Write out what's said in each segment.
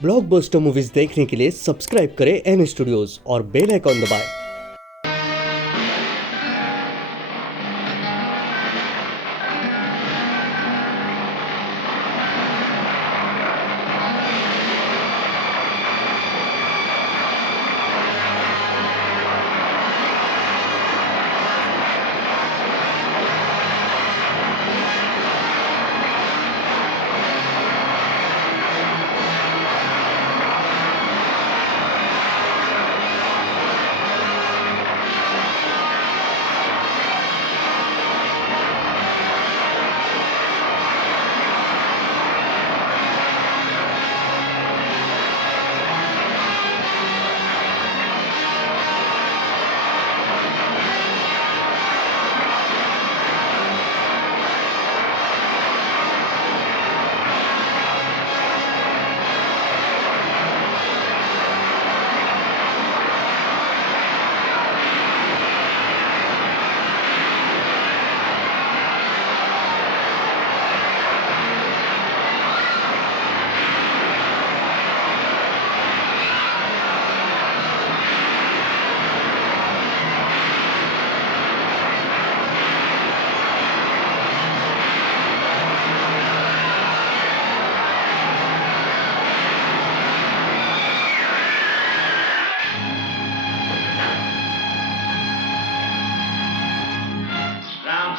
Blockbuster movies देखने के लिए सब्सक्राइब करें एन स्टूडियोज और बेल आइकॉन दबाएं।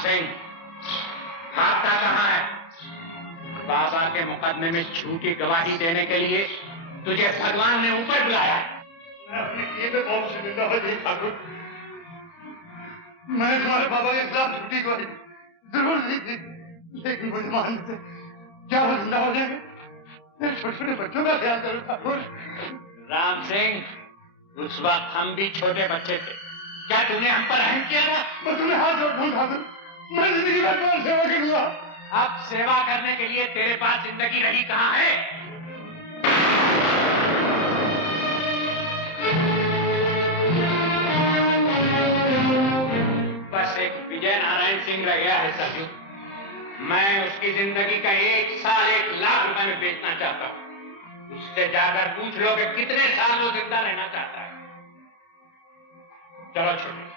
सिंह, भागता कहाँ है? बाबा के मुकदमे में झूठी गवाही देने के लिए तुझे भगवान ने ऊपर बुलाया। मैं अपने किए पे बहुत शर्मिंदा हो गई ठाकुर। मैंने तुम्हारे बाबा के खिलाफ झूठी गवाही जरूर दी थी, लेकिन मुझे मानने से क्या वो जिंदा हो जाएंगे? छोटे छोटे बच्चों का ख्याल करो ठाकुर। राम सिंह, उस वक्त हम भी छोटे बच्चे थे, क्या तूने हम पर रहम किया था? मैं तुम्हें हाथ जोड़ता हूँ ठाकुर, मैं जिंदगी भर तुम्हारी सेवा करूंगा। अब सेवा करने के लिए तेरे पास जिंदगी रही कहाँ है? बस एक विजय नारायण सिंह रह गया है सचिव। मैं उसकी जिंदगी का 1 साल 1 लाख रुपए में बेचना चाहता हूँ। उससे जाकर पूछ लो कि कितने साल वो जिंदा रहना चाहता है। चलो छोटे।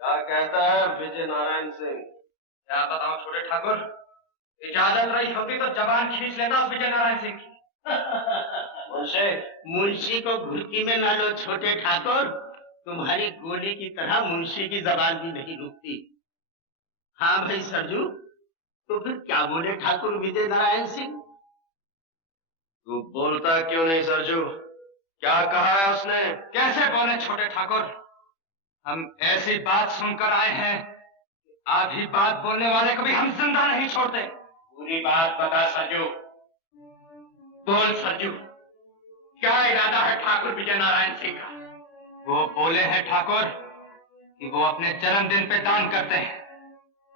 क्या कहता है विजय नारायण सिंह? क्या बताऊं छोटे ठाकुर, इजाजत रही होती तो जबान खींच लेता उस विजय नारायण सिंह की। मुंशी मुंशी को घुड़की में ना लो छोटे ठाकुर, तुम्हारी गोली की तरह मुंशी की जबान भी नहीं रुकती। हाँ भाई सरजू, तो फिर क्या बोले ठाकुर विजय नारायण सिंह? तू बोलता क्यों नहीं सरजू? क्या कहा है उसने? कैसे बोले छोटे ठाकुर? हम ऐसी बात सुनकर आए हैं, आधी बात बोलने वाले को भी हम जिंदा नहीं छोड़ते। पूरी बात बता सरजू, बोल सरजू, क्या इरादा है ठाकुर विजय नारायण सिंह का? वो बोले हैं ठाकुर कि वो अपने जन्मदिन पे दान करते हैं,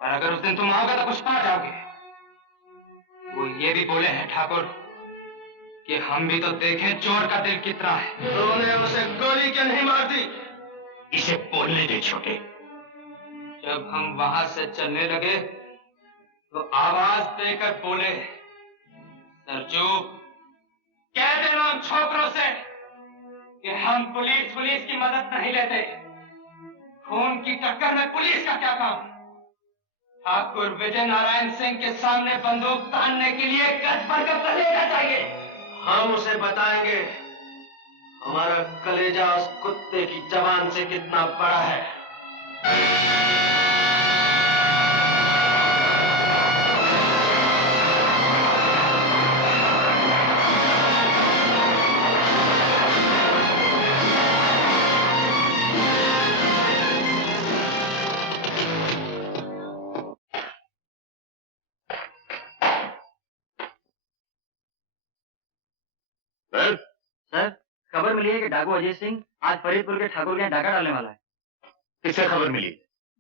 और अगर उस दिन तुम आओगे तो कुछ पा जाओगे। वो ये भी बोले हैं ठाकुर कि हम भी तो देखें चोर का दिल कितना है। तूने उसे गोली क्यों नहीं मार दी? इसे बोलने दे छोटे। जब हम वहां से चलने लगे तो आवाज देकर बोले, सरजू कह देना उन छोकरों से कि हम पुलिस की मदद नहीं लेते। खून की टक्कर में पुलिस का क्या काम? ठाकुर विजय नारायण सिंह के सामने बंदूक तानने के लिए गज भर का कलेजा चाहिए। हम उसे बताएंगे हमारा कलेजा उस कुत्ते की जबान से कितना बड़ा है। सर, खबर मिली है कि डाकू अजय सिंह आज फरीदपुर के ठाकुर के यहाँ डाका डालने वाला है। किससे खबर मिली?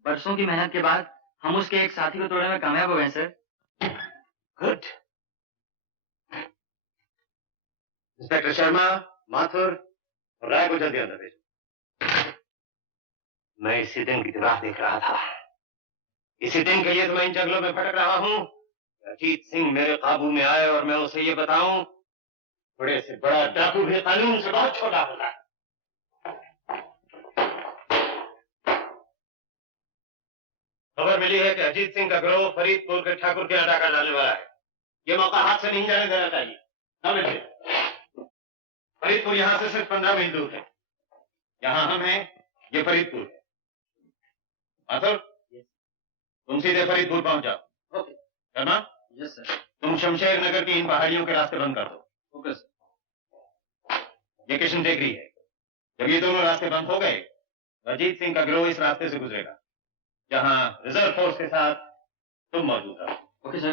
बरसों की मेहनत के बाद हम उसके एक साथी को तोड़ने में कामयाब हो गए sir. Good. Inspector Sharma, Mathur और राय को जल्दी अंदर भेजो। मैं इसी दिन की राह देख रहा था। इसी दिन के लिए तो मैं इन जंगलों में भटक रहा हूँ। अजीत सिंह मेरे काबू में आए और मैं उसे ये बताऊं, बड़े से बड़ा डाकू भी कानून से बहुत छोटा होता है। खबर मिली है कि अजीत सिंह का गिरोह फरीदपुर के ठाकुर के यहाँ डाका डालने वाला है। ये मौका हाथ से नहीं जाने देना चाहिए। समझे? फरीदपुर यहाँ से सिर्फ 15 मील दूर है। यहाँ हम हैं, ये फरीदपुर है। माथुर, तुम सीधे फरीदपुर पहुंच जाओ। ओके। शर्मा? Yes sir. तुम शमशेर नगर की इन पहाड़ियों के रास्ते बंद कर दो। Okay sir. ये किशन देख रही है। जब ये दोनों रास्ते बंद हो गए तो अजीत सिंह का गिरोह इस रास्ते से गुजरेगा, जहां रिजर्व फोर्स के साथ तुम मौजूद रहो। Okay sir.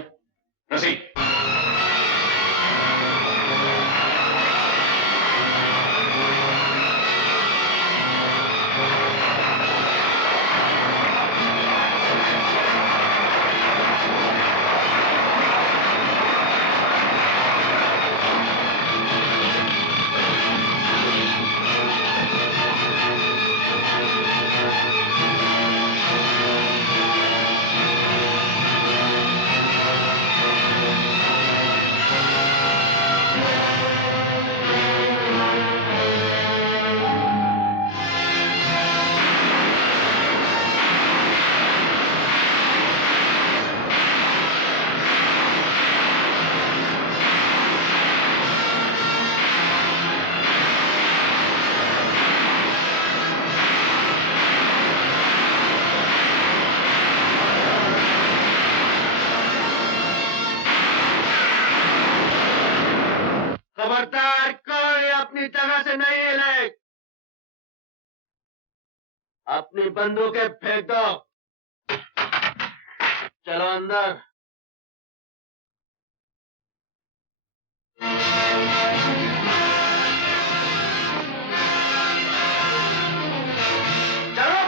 प्रोसीड। खबरदार, कोई अपनी जगह से नहीं हिले। अपनी बंदूकें फेंक दो। चलो अंदर। चलो।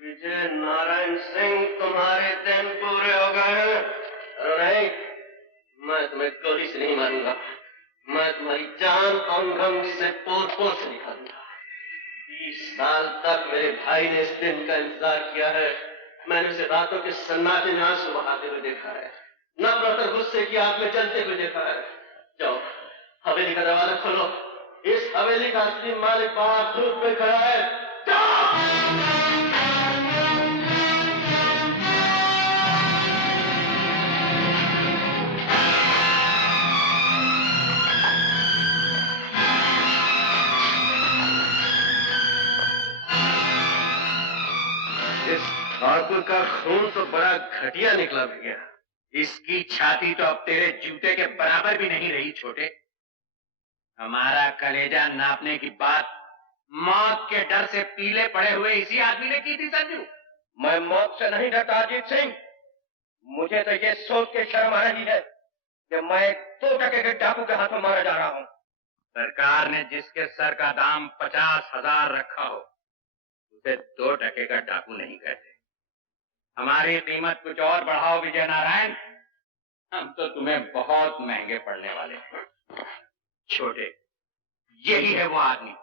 विजय नारायण सिंह, तुम्हारे दिन पूरे हो गए हैं। नहीं, मैं तुम्हें गोली से नहीं मारूंगा। मैं तुम्हारी जान अंग अंग से पोर से निकालूंगा। 20 साल तक मेरे भाई ने इस दिन का इंतजार किया है। मैंने उसे रातों के सन्नाटे में आंसू बहाते हुए देखा है, नफरत और गुस्से की आग में जलते हुए देखा है। जाओ, हवेली का दरवाजा खोलो। इस हवेली का असली मालिक बाहर धूप में खड़ा है। जाओ। इस ठाकुर का खून तो बड़ा घटिया निकला भैया। इसकी छाती तो अब तेरे जूते के बराबर भी नहीं रही छोटे। हमारा कलेजा नापने की बात मौत के डर से पीले पड़े हुए इसी आदमी ने की थी संजू। मैं मौत से नहीं डरता अजीत सिंह। मुझे तो ये सोच के शर्म आ रही है कि मैं 2 टके के डाकू के हाथों मारा जा रहा हूँ। सरकार ने जिसके सर का दाम 50,000 रखा हो उसे 2 टके का डाकू नहीं कहते। हमारी कीमत कुछ और बढ़ाओ विजय नारायण, हम तो तुम्हें बहुत महंगे पड़ने वाले हैं। छोटे, यही है वो आदमी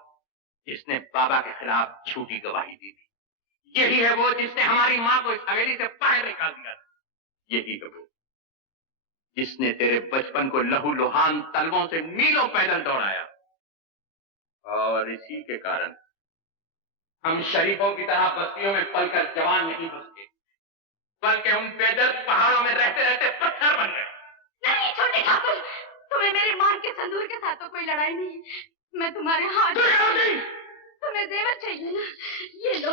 जिसने बाबा के खिलाफ झूठी गवाही दी थी। यही है वो जिसने हमारी माँ को इस हवेली से बाहर निकाल दिया था। यही है वो जिसने तेरे बचपन को लहू लुहान तलवों से मीलों पैदल दौड़ाया। और इसी के कारण हम शरीफों की तरह बस्तियों में पलकर जवान नहीं हो सके, बल्कि हम बेदर्द पहाड़ों में रहते रहते पत्थर बन गए। नहीं छोटे ठाकुर, तुम्हें मेरे मां के संदूर के साथ तो कोई लड़ाई नहीं। मैं तुम्हारे हाथ। तुम्हें जेवर चाहिए ना? ये लो,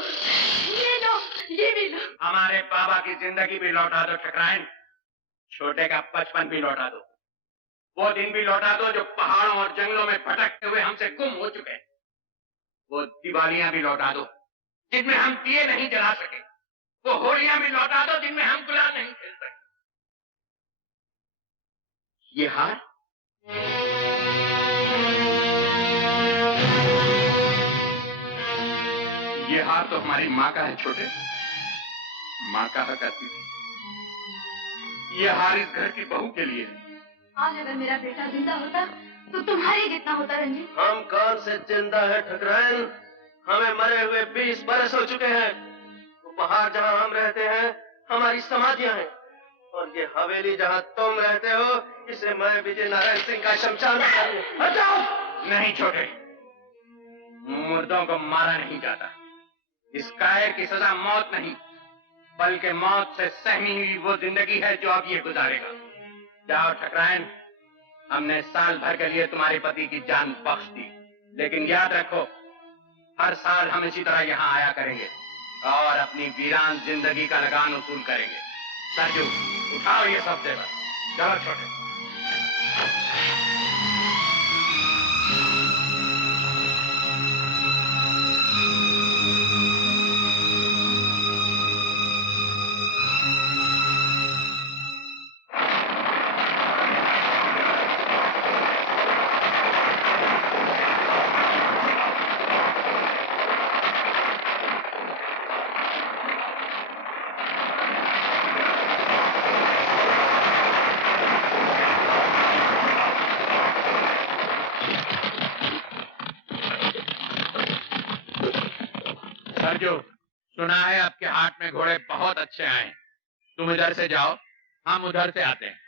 ये लो, ये भी लो। हमारे बाबा की जिंदगी भी लौटा दो ठकराइन, छोटे का बचपन भी लौटा दो, वो दिन भी लौटा दो जो पहाड़ों और जंगलों में भटकते हुए हमसे गुम हो चुके। वो दिवालियां भी लौटा दो जिनमें हम दिए नहीं जला सके। वो होलियां भी लौटा दो जिनमें हम गुलाल नहीं खेल सके। ये हार ये हार तो हमारी माँ का है छोटे। माँ कहा करती थी ये हार इस घर की बहू के लिए है। आज अगर मेरा बेटा जिंदा होता तो तुम्हारे जितना होता रंजीत। हम कौन से जिंदा है ठकराइन? हमें मरे हुए 20 बरस हो चुके हैं। वो पहाड़ जहाँ हम रहते हैं हमारी समाधियां हैं, और ये हवेली जहाँ तुम रहते हो इसे मैं विजय नारायण सिंह का शमशान बना दूं। हटाओ! नहीं छोटे, मुर्दों को मारा नहीं जाता। इस कायर की सजा मौत नहीं, बल्कि मौत से सहमी हुई वो जिंदगी है जो अब ये गुजारेगा। जाओ ठकराइन, हमने साल भर के लिए तुम्हारे पति की जान बख्श दी, लेकिन याद रखो हर साल हम इसी तरह यहाँ आया करेंगे और अपनी वीरान जिंदगी का लगान वसूल करेंगे। सरजू, उठाओ ये सब जेवर। चलो छोटे। सरजू, सुना है आपके हाट में घोड़े बहुत अच्छे आए। तुम इधर से जाओ, हम उधर से आते हैं।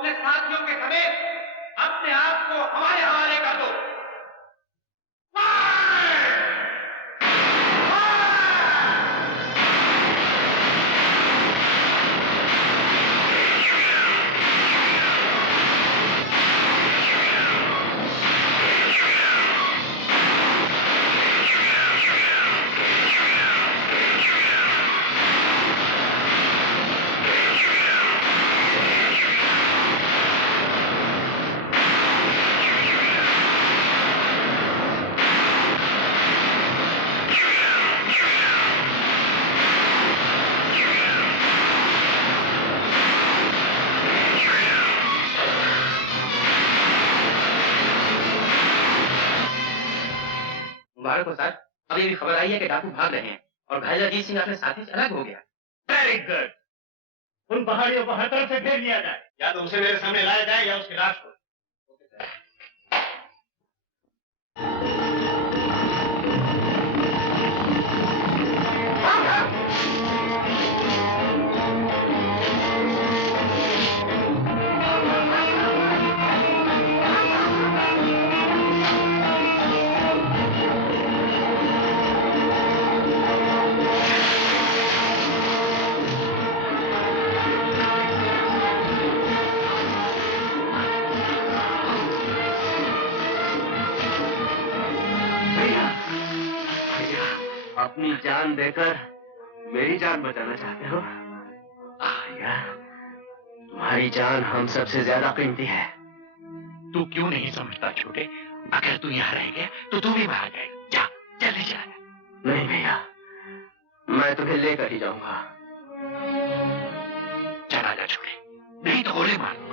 अपने साथियों के समेत अपने आप को हमारे हवाले कर दो। मुबारक हो सर, अभी भी खबर आई है कि डाकू भाग रहे हैं और घायल अजीत सिंह अपने साथी से अलग हो गया। Very good. उन पहाड़ियों को हर तरफ से घेर लिया जाए, या तो उसे मेरे सामने लाया जाए या उसकी लाश को। अपनी जान देकर मेरी जान बचाना चाहते हो? यार, तुम्हारी जान हम सबसे ज्यादा कीमती है। तू क्यों नहीं समझता छोटे? अगर तू यहाँ रह गया तो तू भी भाग जाएगा। जा, जल्दी जा। नहीं भैया, मैं तुम्हें लेकर ही जाऊंगा। चला जा छोटे, नहीं तो गोली मारूंगा।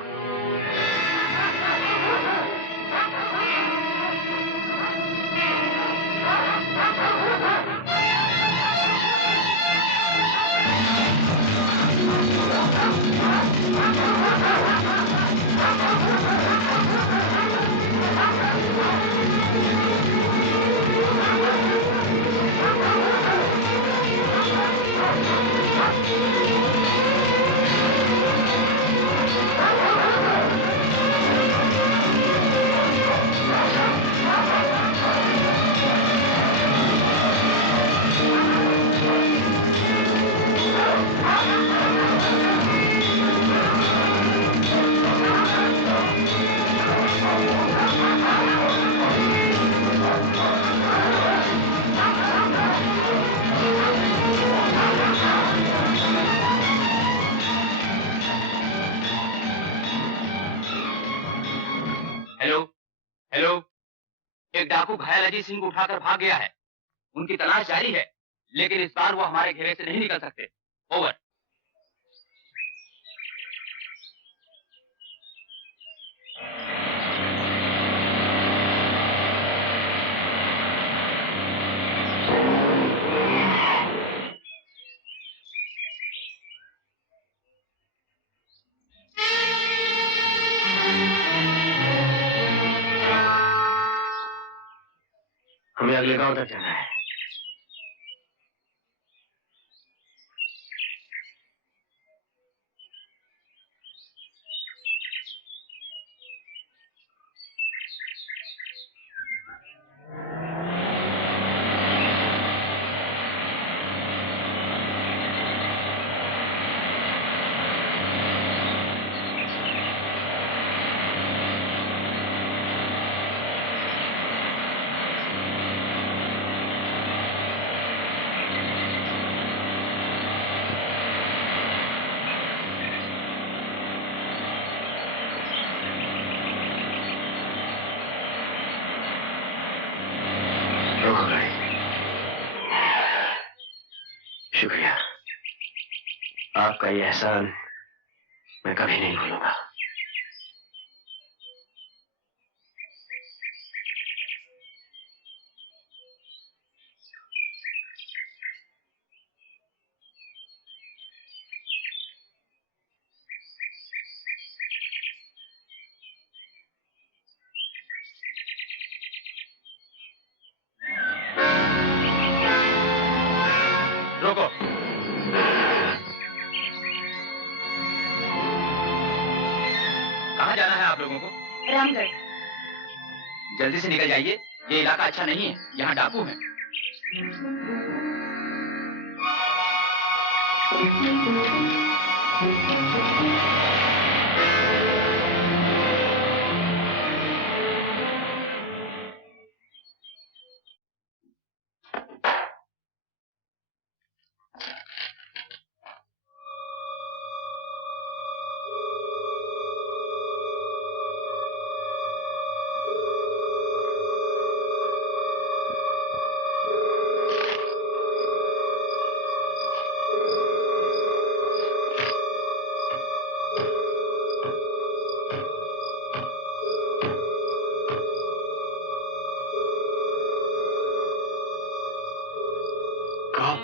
हेलो, एक डाकू घायल अजीत सिंह को उठाकर भाग गया है। उनकी तलाश जारी है, लेकिन इस बार वो हमारे घेरे से नहीं निकल सकते। ओवर। हमें अगले गांव तक जाना है। शुक्रिया, आपका ये एहसान मैं कभी नहीं भूलूंगा। जाना है आप लोगों को? रामगढ़। जल्दी से निकल जाइए, ये इलाका अच्छा नहीं है, यहाँ डाकू हैं।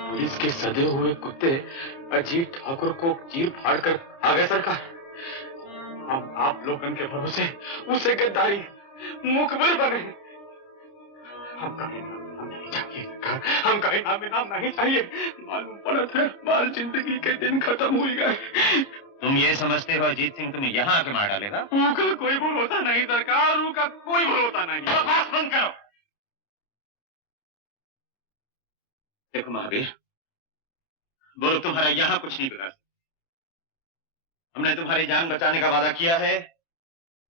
पुलिस के सदे हुए कुत्ते अजीत ठाकुर को चीर फाड़ कर आ गए सरकार। हम आप लोगों के भरोसे उसे गद्दारी मुखबिर बने। हमका इनाम नहीं चाहिए सरकार, हमका इनाम नहीं चाहिए। मालूम पड़ता है बाल जिंदगी के दिन खत्म हो गए। तुम ये समझते हो अजीत सिंह तुम्हें यहाँ आके मार डालेगा? उनका कोई भरोसा नहीं सरकार, उनका कोई भरोसा नहीं। बात बंद करो। देखो महावीर, वो लोग तुम्हारा यहाँ कुछ नहीं बिगाड़ सकते। हमने तुम्हारी जान बचाने का वादा किया है,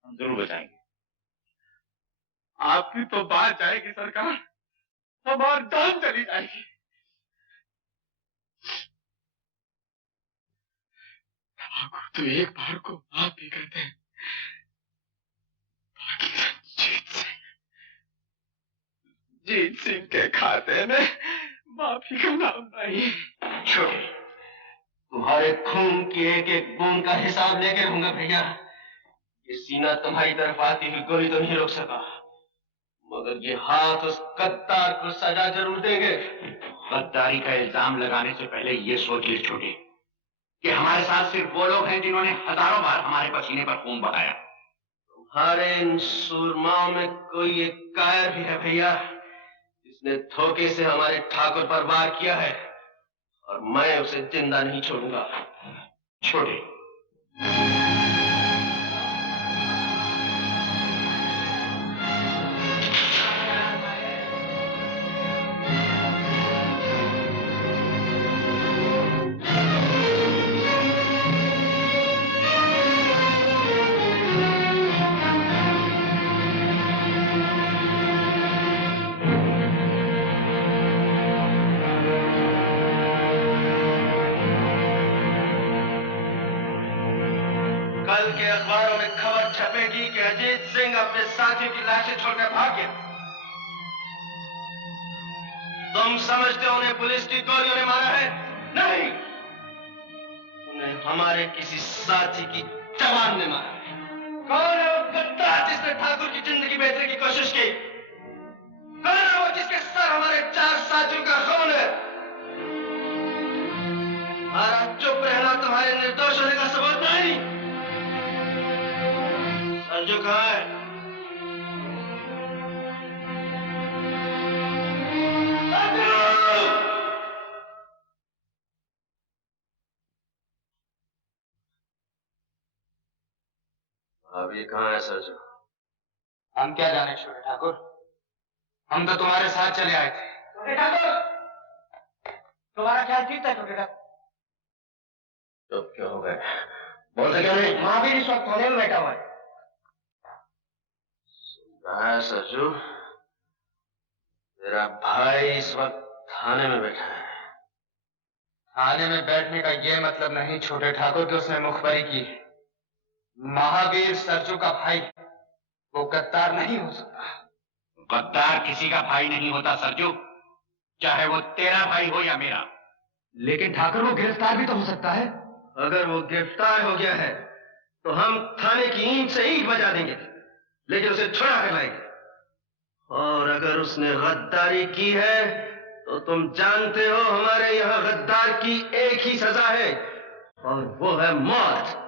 हम जरूर बचाएंगे। आपकी तो बात जाएगी सरकार, हमारी जान चली जाएगी। तो एक बार को माफ भी करते हैं, बाकी जीत सिंह के खाते में माफी का नाम नहीं। छोटे, तुम्हारे खून की एक एक बूंद का हिसाब लेके रहूंगा भैया। ये सीना तुम्हारी तरफ आती हुई गोली तो नहीं रोक सका, मगर ये हाथ उस गद्दार को सजा जरूर देंगे। गद्दारी का इल्जाम लगाने से पहले ये सोच ले छोटे कि हमारे साथ सिर्फ वो लोग हैं जिन्होंने हजारों बार हमारे पसीने पर खून बहाया। तुम्हारे इन सूरमाओं में कोई एक कायर भी है भैया, जिसने धोखे से हमारे ठाकुर पर वार किया है, और मैं उसे जिंदा नहीं छोड़ूंगा। छोटे, कल के अखबारों में खबर छपेगी कि अजीत सिंह अपने साथियों की लाशें छोड़कर भाग गया। तुम समझते हो उन्हें पुलिस की गोलियों ने मारा है? नहीं, उन्हें हमारे किसी साथी की जवान ने मारा है। कौन है वो गद्दार जिसने ठाकुर की जिंदगी बेचने की कोशिश की? कौन है वो जिसके सर हमारे 4 साथियों का खून है? हमारा चुप रहना तुम्हारे निर्दोष होने का सबूत नहीं। सरजू कहाँ है? अभी कहाँ है सरजू? हम क्या जाने छोटे ठाकुर, हम तो तुम्हारे साथ चले आए थे। छोटे ठाकुर, तुम्हारा ख्याल ठीक था छोटे ठाकुर? चुप क्यों हो गए? बोल सके नहीं? महावीर इस वक्त थाने में बैठा हुआ है। सुन रहा है सरजू, मेरा भाई इस वक्त थाने में बैठा है। थाने में बैठने का ये मतलब नहीं छोटे ठाकुर कि उसने मुखबरी की। महावीर सरजू का भाई, वो गद्दार नहीं हो सकता। गद्दार किसी का भाई नहीं होता सरजू, चाहे वो तेरा भाई हो या मेरा। लेकिन ठाकुर वो गिरफ्तार भी तो हो सकता है। अगर वो गिरफ्तार हो गया है तो हम थाने की ईंट से ईंट बजा देंगे, लेकिन उसे छुड़ा कर लाएंगे। और अगर उसने गद्दारी की है तो तुम जानते हो हमारे यहाँ गद्दार की एक ही सजा है, और वो है मौत।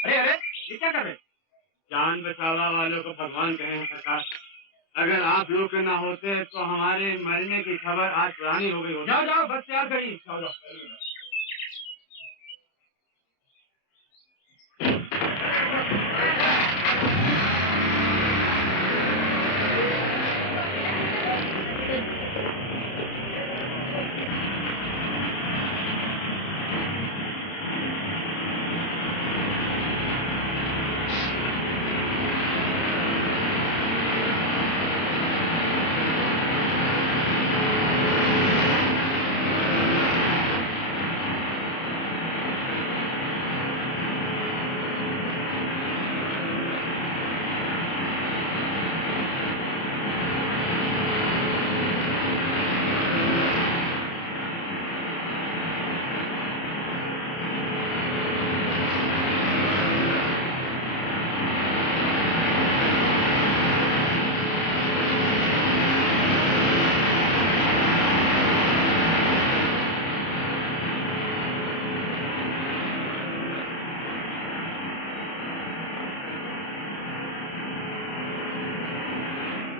अरे अरे, ये क्या कर रहे? जान बचावा वालों को भगवान कहें सरकार। अगर आप लोग के ना होते तो हमारे मरने की खबर आज पुरानी हो गई होती। जाओ जाओ बस तैयार करिए। जाओ जाओ।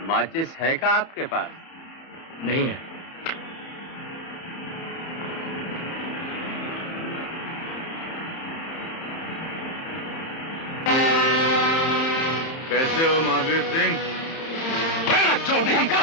माचिस है क्या आपके पास? नहीं है। कैसे हो महावीर सिंह? चौधरी का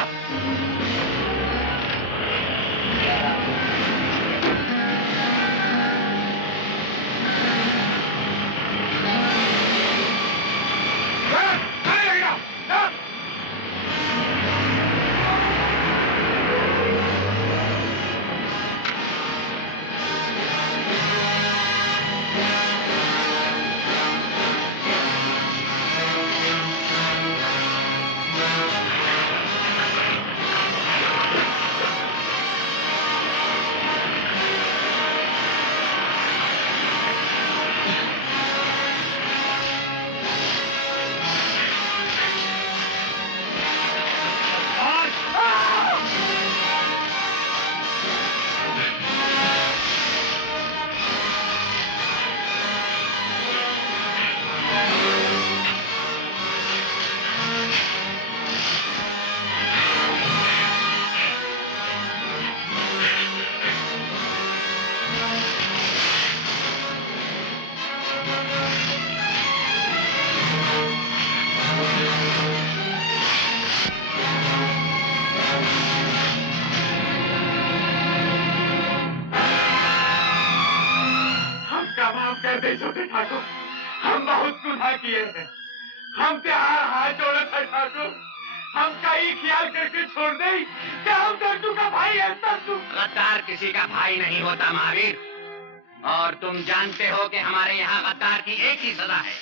छोटे ठाकुर, हम बहुत गुनाह किए हैं। हम पे हाथ जोड़ा था ठाकुर। हम का ही ख्याल करके छोड़ दे कि हम सरजू का भाई है। सरजू गद्दार किसी का भाई नहीं होता महावीर, और तुम जानते हो कि हमारे यहाँ गद्दार की एक ही सजा है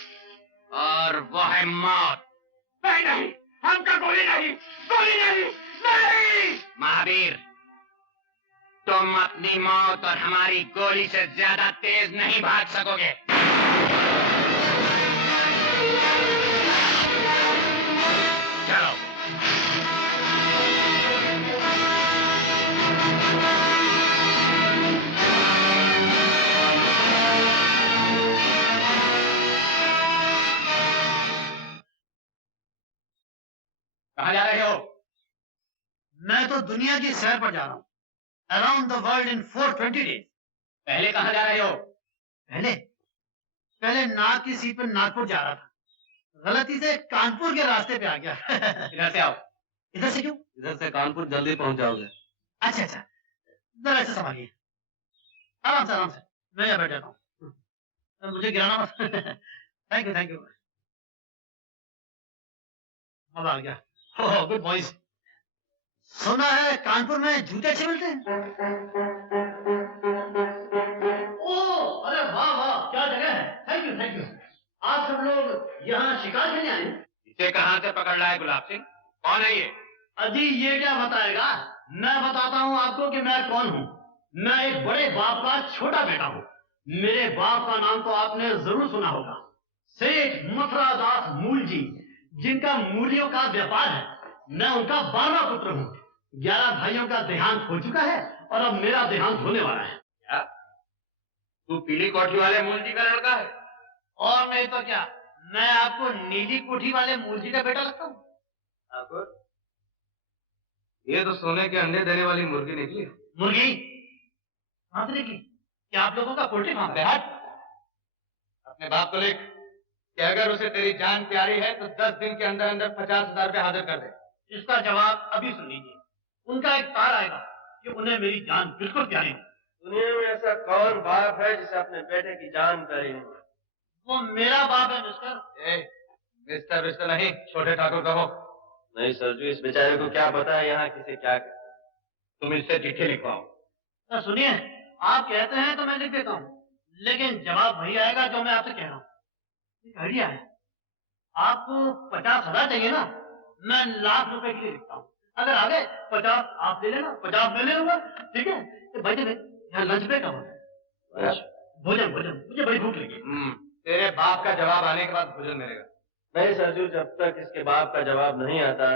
और वो है मौत। नहीं नहीं, हमका गोली नहीं, गोली नहीं, नहीं। महावीर, तुम अपनी मौत और हमारी गोली से ज्यादा तेज नहीं भाग सकोगे। चलो। कहाँ जा रहे हो? मैं तो दुनिया की सैर पर जा रहा हूँ। Around the world in 420 days. पहले कहाँ जा रहे हो? पहले नाग की सीट पर नागपुर जा रहा था। गलती से कानपुर के रास्ते पे आ गया। इधर से आओ। इधर से क्यों? इधर से कानपुर जल्दी पहुंच जाओगे। अच्छा अच्छा, जरा ऐसे संभालिए, आराम से मैं यहाँ बैठा हूँ, मुझे गिराना मत। Thank you. अब आ गया। Oh good boys. सुना है कानपुर में जूते अच्छे मिलते हैं। ओह अरे वाह, क्या जगह है। Thank you. आप सब लोग यहाँ शिकार खेलने आए हैं? इसे कहाँ से पकड़ लाए गुलाब सिंह? कौन है ये? अजी ये क्या बताएगा, मैं बताता हूँ आपको कि मैं कौन हूँ। मैं एक बड़े बाप का छोटा बेटा हूँ। मेरे बाप का नाम तो आपने जरूर सुना होगा, सेठ मथुरादास मूल जी, जिनका मूलियों का व्यापार है। मैं उनका 12वां पुत्र हूँ। 11 भाइयों का देहांत हो चुका है और अब मेरा देहांत होने वाला है। क्या? तू पीली कोठी वाले मूल जी का लड़का है? और नहीं तो क्या, मैं आपको नीली कोठी वाले मूर्ति का बेटा लगता हूँ? ठाकुर, ये तो सोने के अंडे देने वाली मुर्गी निकली। मुर्गी कहाँ से निकली? क्या आप लोगों का पोल्ट्री फार्म है? अपने बाप को लिख कि अगर उसे तेरी जान प्यारी है तो 10 दिन के अंदर अंदर 50,000 रुपए हाजिर कर दे। इसका जवाब अभी सुन लीजिए। उनका एक तार आएगा कि उन्हें मेरी जान बिल्कुल प्यारी है। दुनिया में ऐसा कौन बाप है जिसे अपने बेटे की जान प्यारी नहीं? वो मेरा बाप है मिस्टर। मिस्टर मिस्टर नहीं, छोटे ठाकुर कहो। नहीं सरजू, इस बेचारे को क्या पता है यहाँ किसे क्या कहते हैं। तुम इससे चिट्ठी लिखवाओ। तो सुनिए, आप कहते हैं तो मैं लिख देता हूँ, लेकिन जवाब वही आएगा जो मैं आपसे कह रहा हूँ। एक आइडिया है, आपको 50,000 चाहिए ना, मैं लाख रुपए के लिए लिखता हूँ। अगर आ गए 50 आप ले लेना, 50 मैं ले लूंगा, ठीक है? तो भाई यहाँ लंच ब्रेक होगा। भोजन भोजन, मुझे बड़ी भूख लगी। तेरे बाप का जवाब आने के बाद भोजन मिलेगा। नहीं सरजू, जब तक इसके बाप का जवाब नहीं आता,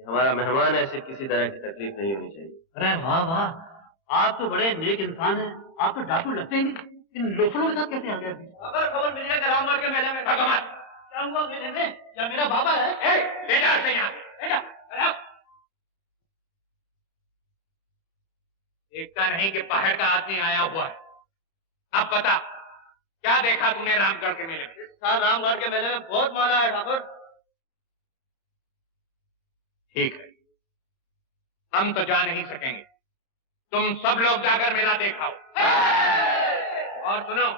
हमारा मेहमान ऐसे किसी तरह की तकलीफ नहीं होनी चाहिए। अरे वाह वाह, आप तो बड़े नेक इंसान हैं। आप तो डाकू लगते ही नहीं। इन लोफरों के साथ कैसे आ गए? अगर खबर मिल जाए रामगढ़ के मेले में। क्या हुआ मेले में? क्या मेरा बाबा है? ले जा इसे यहाँ से, ले जा, ले जा। देखता नहीं कि पहाड़ का आदमी आया हुआ है। अब बता, क्या देखा तूने रामगढ़ के मेले में? इस साल रामगढ़ के मेले में बहुत माला है ठाकुर। ठीक है, हम तो जा नहीं सकेंगे। तुम सब लोग जाकर मेला देखाओ। और सुनो,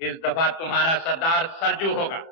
इस दफा तुम्हारा सरदार सरजू होगा।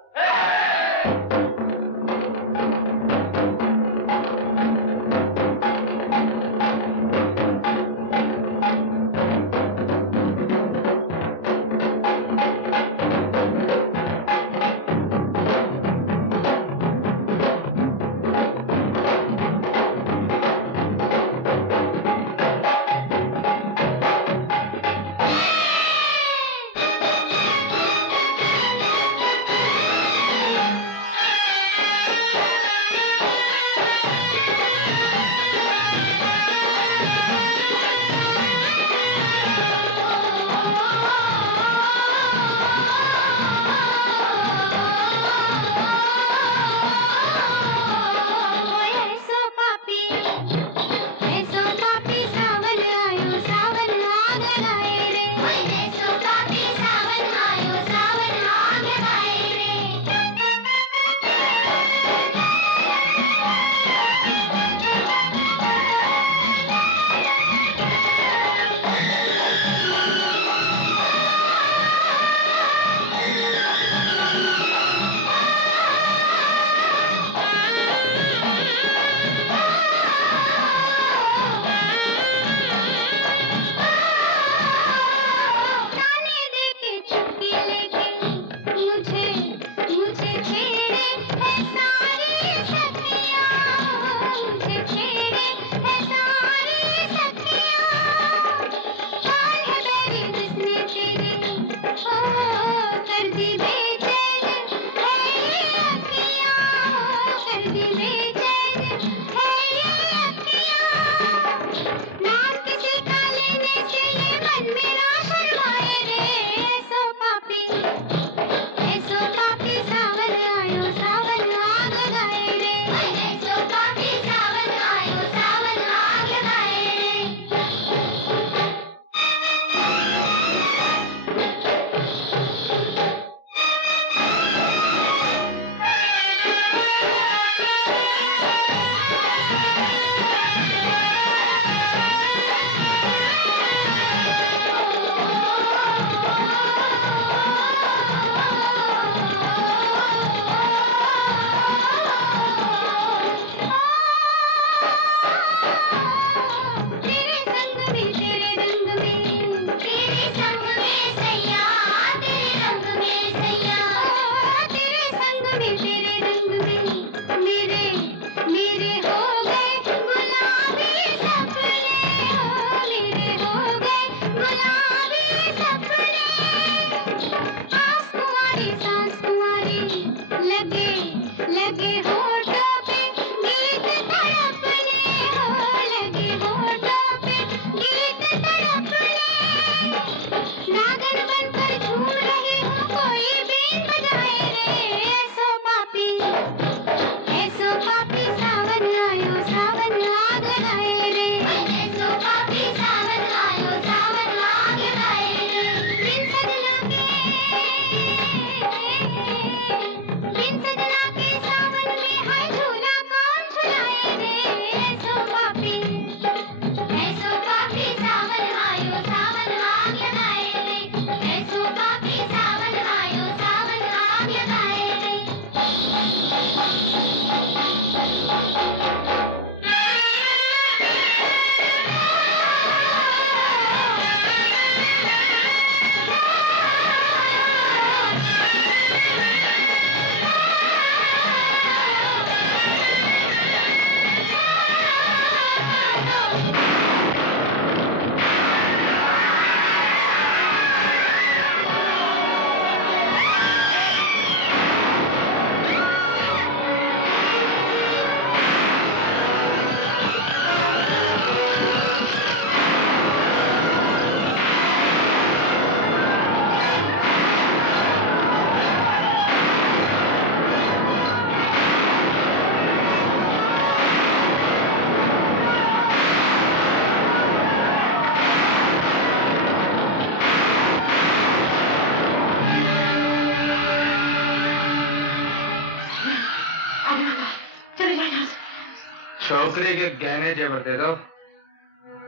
छोकरे के गहने जेवर दे दो,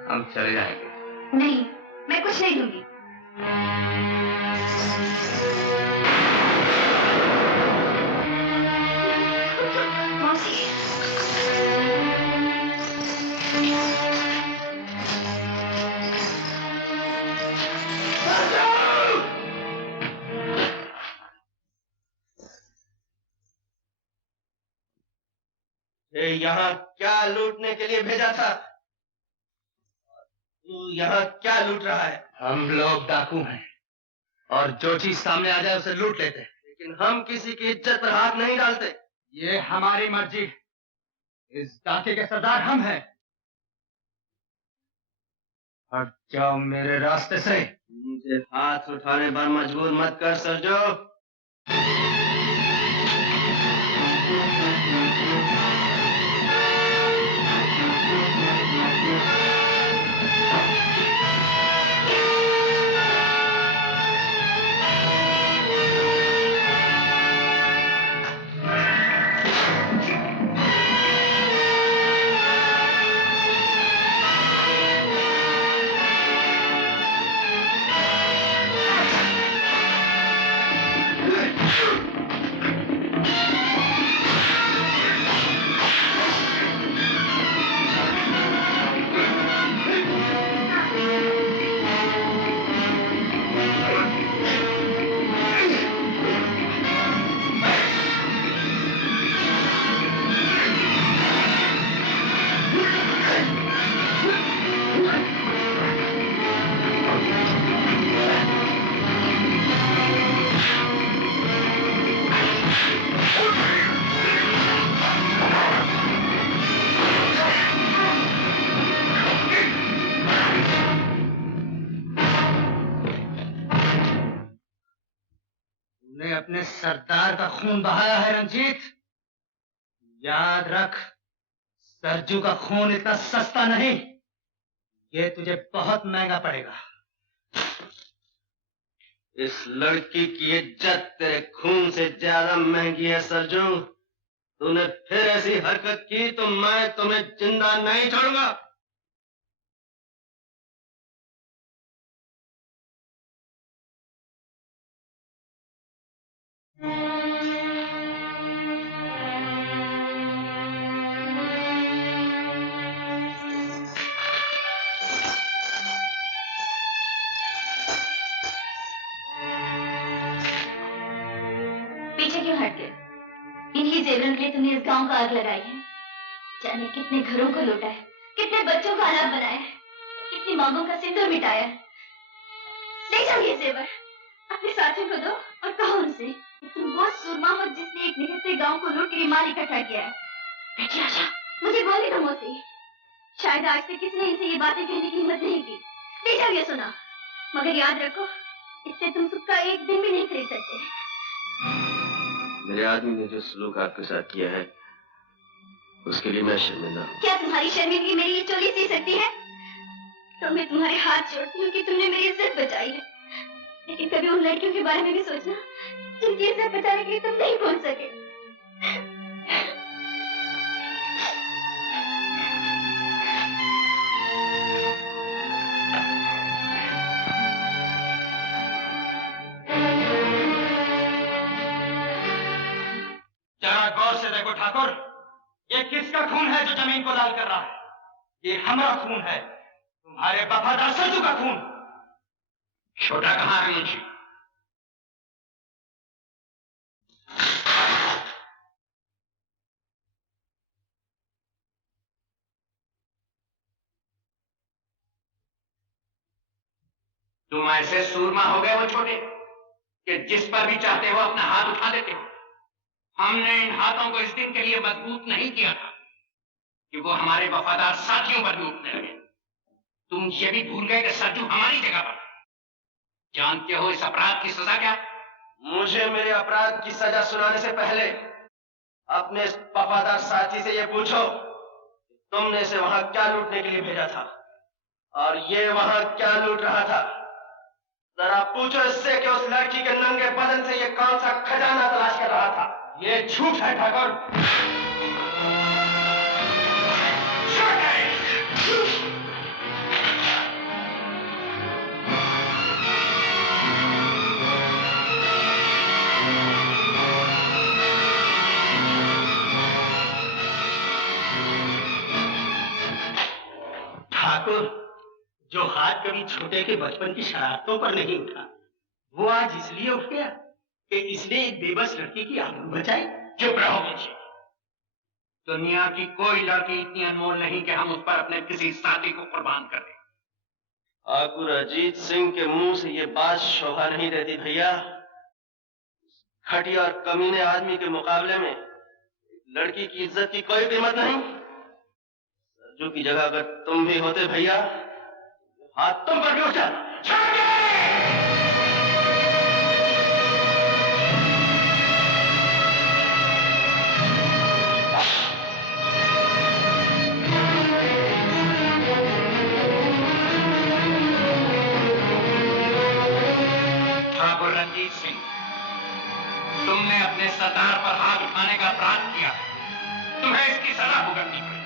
हम चले जाएंगे। नहीं, मैं कुछ नहीं दूंगी। मौसी, ये यहाँ क्या लूटने के लिए भेजा था? तू यहाँ क्या लूट रहा है? हम लोग डाकू हैं और जो चीज सामने आ जाए उसे लूट लेते हैं। लेकिन हम किसी की इज्जत पर हाथ नहीं डालते। ये हमारी मर्जी। इस डाके के सरदार हम हैं। हट जाओ मेरे रास्ते से। मुझे हाथ उठाने पर मजबूर मत कर सरजो। अपने सरदार का खून बहाया है रंजीत। याद रख, सरजू का खून इतना सस्ता नहीं, ये तुझे बहुत महंगा पड़ेगा। इस लड़की की इज्जत तेरे खून से ज्यादा महंगी है सरजू। तूने फिर ऐसी हरकत की तो मैं तुम्हें जिंदा नहीं छोड़ूंगा। पीछे क्यों हट गए? इन्हीं जेवरों के लिए तुमने इस गांव का आग लगाई है। जाने कितने घरों को लूटा है, कितने बच्चों का अनाथ बनाया है, कितनी मांगों का सिंदूर मिटाया है। ले जाओ ये जेवर, अपने साथियों को दो और कहो उनसे तुम बहुत सूरमा हो जिसने एक निहत्थे गांव को लूट के माल इकट्ठा किया है। बेटी आशा, मुझे बोलने दो मौसी। शायद आज तक किसी ने इनसे ये बातें कहने की हिम्मत नहीं की। ले जाओ ये सुना, मगर याद रखो इससे तुम सुख का एक दिन भी नहीं खरीद सकते। मेरे आदमी ने जो सलूक आपके साथ किया है उसके लिए मैं शर्मिंदा हूँ। क्या तुम्हारी शर्मिंदगी मेरी ये चोली सी सकती है? तो मैं तुम्हारे हाथ जोड़ती हूँ कि तुमने मेरी इज्जत बचाई है, लेकिन कभी उन लड़कियों के बारे में भी सोचना जिनकी इज्जत बचाने के लिए तुम नहीं पहुंच सके। जरा गौर से देखो ठाकुर, ये किसका खून है जो जमीन को लाल कर रहा है? ये हमारा खून है, तुम्हारे वफादार सरजू का खून। छोटा कहाँ है मुंशी? तुम ऐसे सूरमा हो गए हो छोटे कि जिस पर भी चाहते हो अपना हाथ उठा देते हो। हमने इन हाथों को इस दिन के लिए मजबूत नहीं किया था कि वो हमारे वफादार साथियों पर भी उठने लगे। तुम ये भी भूल गए कि सरजू हमारी जगह पर। जानते हो इस अपराध की सजा क्या? मुझे मेरे अपराध की सजा सुनाने से पहले अपने इस वफादार साथी से ये पूछो तुमने इसे वहां क्या लूटने के लिए भेजा था और ये वहां क्या लूट रहा था। जरा पूछो इससे कि उस लड़की के नंगे बदन से ये कौन सा खजाना तलाश कर रहा था। ये झूठ है ठाकुर। ठाकुर, जो हाथ कभी छोटे के बचपन की शरारतों पर नहीं उठा, वो आज इसलिए उठ गया कि इसने एक बेबस लड़की की आबरू बचाई। चुप रहो मुंशी। दुनिया की कोई लड़की इतनी अनमोल नहीं कि हम उस पर अपने किसी साथी को कुर्बान कर दें। ठाकुर अजीत सिंह के मुंह से ये बात शोभा नहीं देती भैया। घटिया और कमीने आदमी के मुकाबले में लड़की की इज्जत की कोई कीमत नहीं। सरजू की जगह अगर तुम भी होते भैया, हाथ तुम पर भी उठ जाता। ठाकुर रणजीत सिंह, तुमने अपने सरदार पर हाथ उठाने का अपराध किया, तुम्हें इसकी सजा भुगतनी पड़ेगी।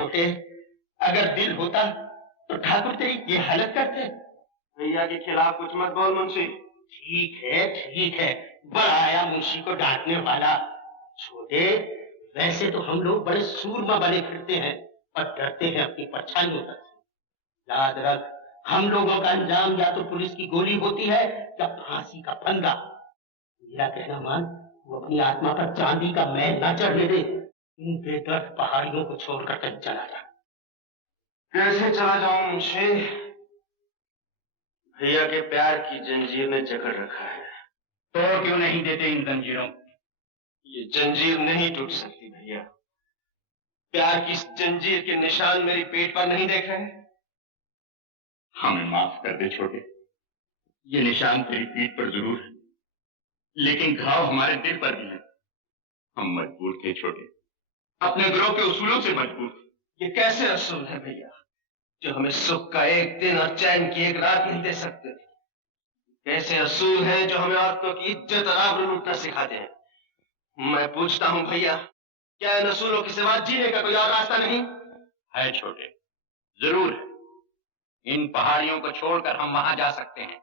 छोटे, अगर दिल होता तो ठाकुर तेरी ये हालत करते। भैया के खिलाफ कुछ मत बोल मुंशी। ठीक है, बड़ा आया मुंशी को डांटने वाला। छोटे, वैसे तो हम लोग बड़े सूरमा बने फिरते हैं और डरते हैं अपनी परछाइयों तक से। याद रख, हम लोगों का अंजाम या तो पुलिस की गोली होती है या फांसी का फंदा। मेरा कहना मान, वो अपनी आत्मा पर चांदी का मैल ना चढ़ने दे। इन बेदर्द पहाड़ियों को छोड़कर कहीं चला जा। कैसे चला जाऊं मुंशी? भैया के प्यार की जंजीर ने जकड़ रखा है। तोड़ क्यों नहीं देते इन जंजीरों? ये जंजीर नहीं टूट सकती भैया। प्यार की इस जंजीर के निशान मेरी पेट पर नहीं देख रहे? हमें माफ कर दे छोटे, ये निशान तेरी पीठ पर जरूर है, लेकिन घाव हमारे दिल पर भी है। हम मजबूर थे छोटे, अपने गिरोह के उसूलों से मजबूर थे। ये कैसे असूल है भैया, जो हमें सुख का एक दिन और चैन की एक रात नहीं दे सकते? कैसे असूल हैं जो हमें औरतों की इज्जत और आबरू लूटना सिखाते हैं? मैं पूछता हूं भैया, क्या इन असूलों के सिवा जीने का कोई और रास्ता नहीं है छोटे, जरूर है। इन पहाड़ियों को छोड़कर हम वहां जा सकते हैं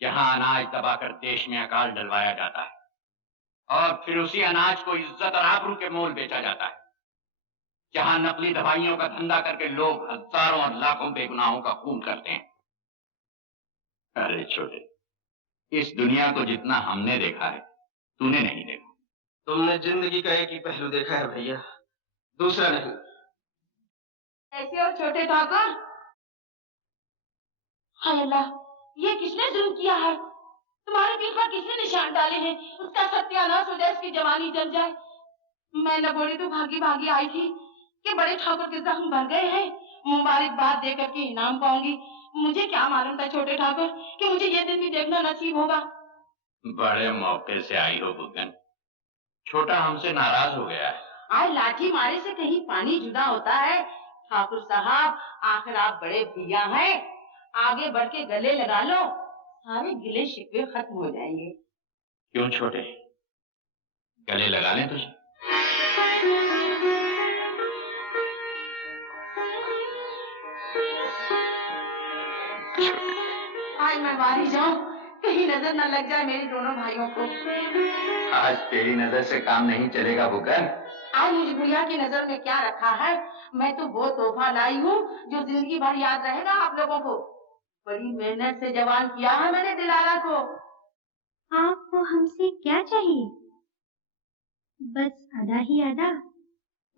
जहां अनाज दबाकर देश में अकाल डलवाया जाता है और फिर उसी अनाज को इज्जत और आबरू के मोल बेचा जाता है। जहां नकली दवाइयों का धंधा करके लोग हजारों और लाखों बेगुनाहों का खून करते हैं। अरे छोटे, इस दुनिया को जितना हमने देखा है तूने नहीं देखा। तुमने जिंदगी का एक ही पहलू देखा है भैया, दूसरा नहीं। ऐसे और छोटे ठाकुर, हाय अल्लाह, ये किसने जुल्म किया है? तुम्हारे दिल पर किसने निशान डाले हैं? उसका सत्यानाश हो जाए, उसकी जवानी जल जाए। मैं लगोड़ी तो भागी भागी आई थी कि बड़े ठाकुर के जख्म भर गए हैं, मुबारकबाद दे करके इनाम पाऊंगी। मुझे क्या मालूम था छोटे ठाकुर कि मुझे ये दिन भी देखना नसीब होगा। बड़े मौके से आई हो बुगन। छोटा हमसे नाराज हो गया है। आज लाठी मारे से कहीं पानी जुदा होता है। ठाकुर साहब, आखिर आप बड़े भैया हैं, आगे बढ़ के गले लगा लो, सारे गिले शिकवे खत्म हो जाएंगे। क्यों छोटे, गले लगा लें तुझे? आज मैं बाहर जाऊं, कहीं नजर न लग जाए मेरे दोनों भाइयों को। आज तेरी नजर से काम नहीं चलेगा बुकन। आज मुझे भैया की नजर में क्या रखा है? मैं तो वो तोहफा लाई हूँ जो जिंदगी भर याद रहेगा आप लोगों को। बड़ी मेहनत से जवान किया है मैंने दिलारा को। आपको हमसे क्या चाहिए? बस अदा ही अदा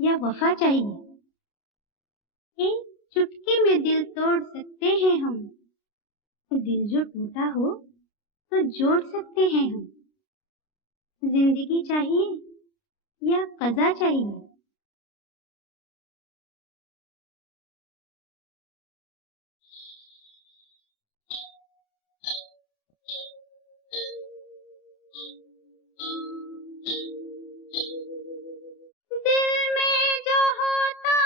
या वफा चाहिए? एक चुटकी में दिल तोड़ सकते हैं हम, दिल जो टूटा हो तो जोड़ सकते हैं हम। जिंदगी चाहिए या कज़ा चाहिए? दिल में जो होता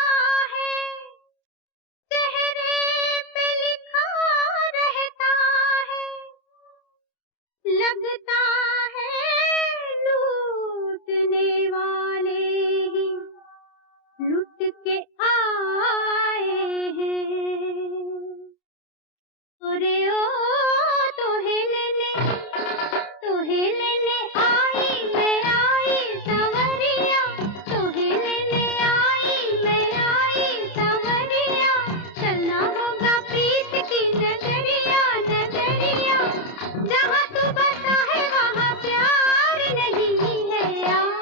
है चेहरे पे लिखा रहता है, लगता है लूटने वाले ही लुट के आए हैं। अरे ओ तोहे लेने आई मैं आई सवरिया, तोहे लेने आई मैं आई सवरिया, चलना होगा प्रीत की नजरिया नजरिया, जहाँ तू बसा है वहाँ प्यार नहीं है यार।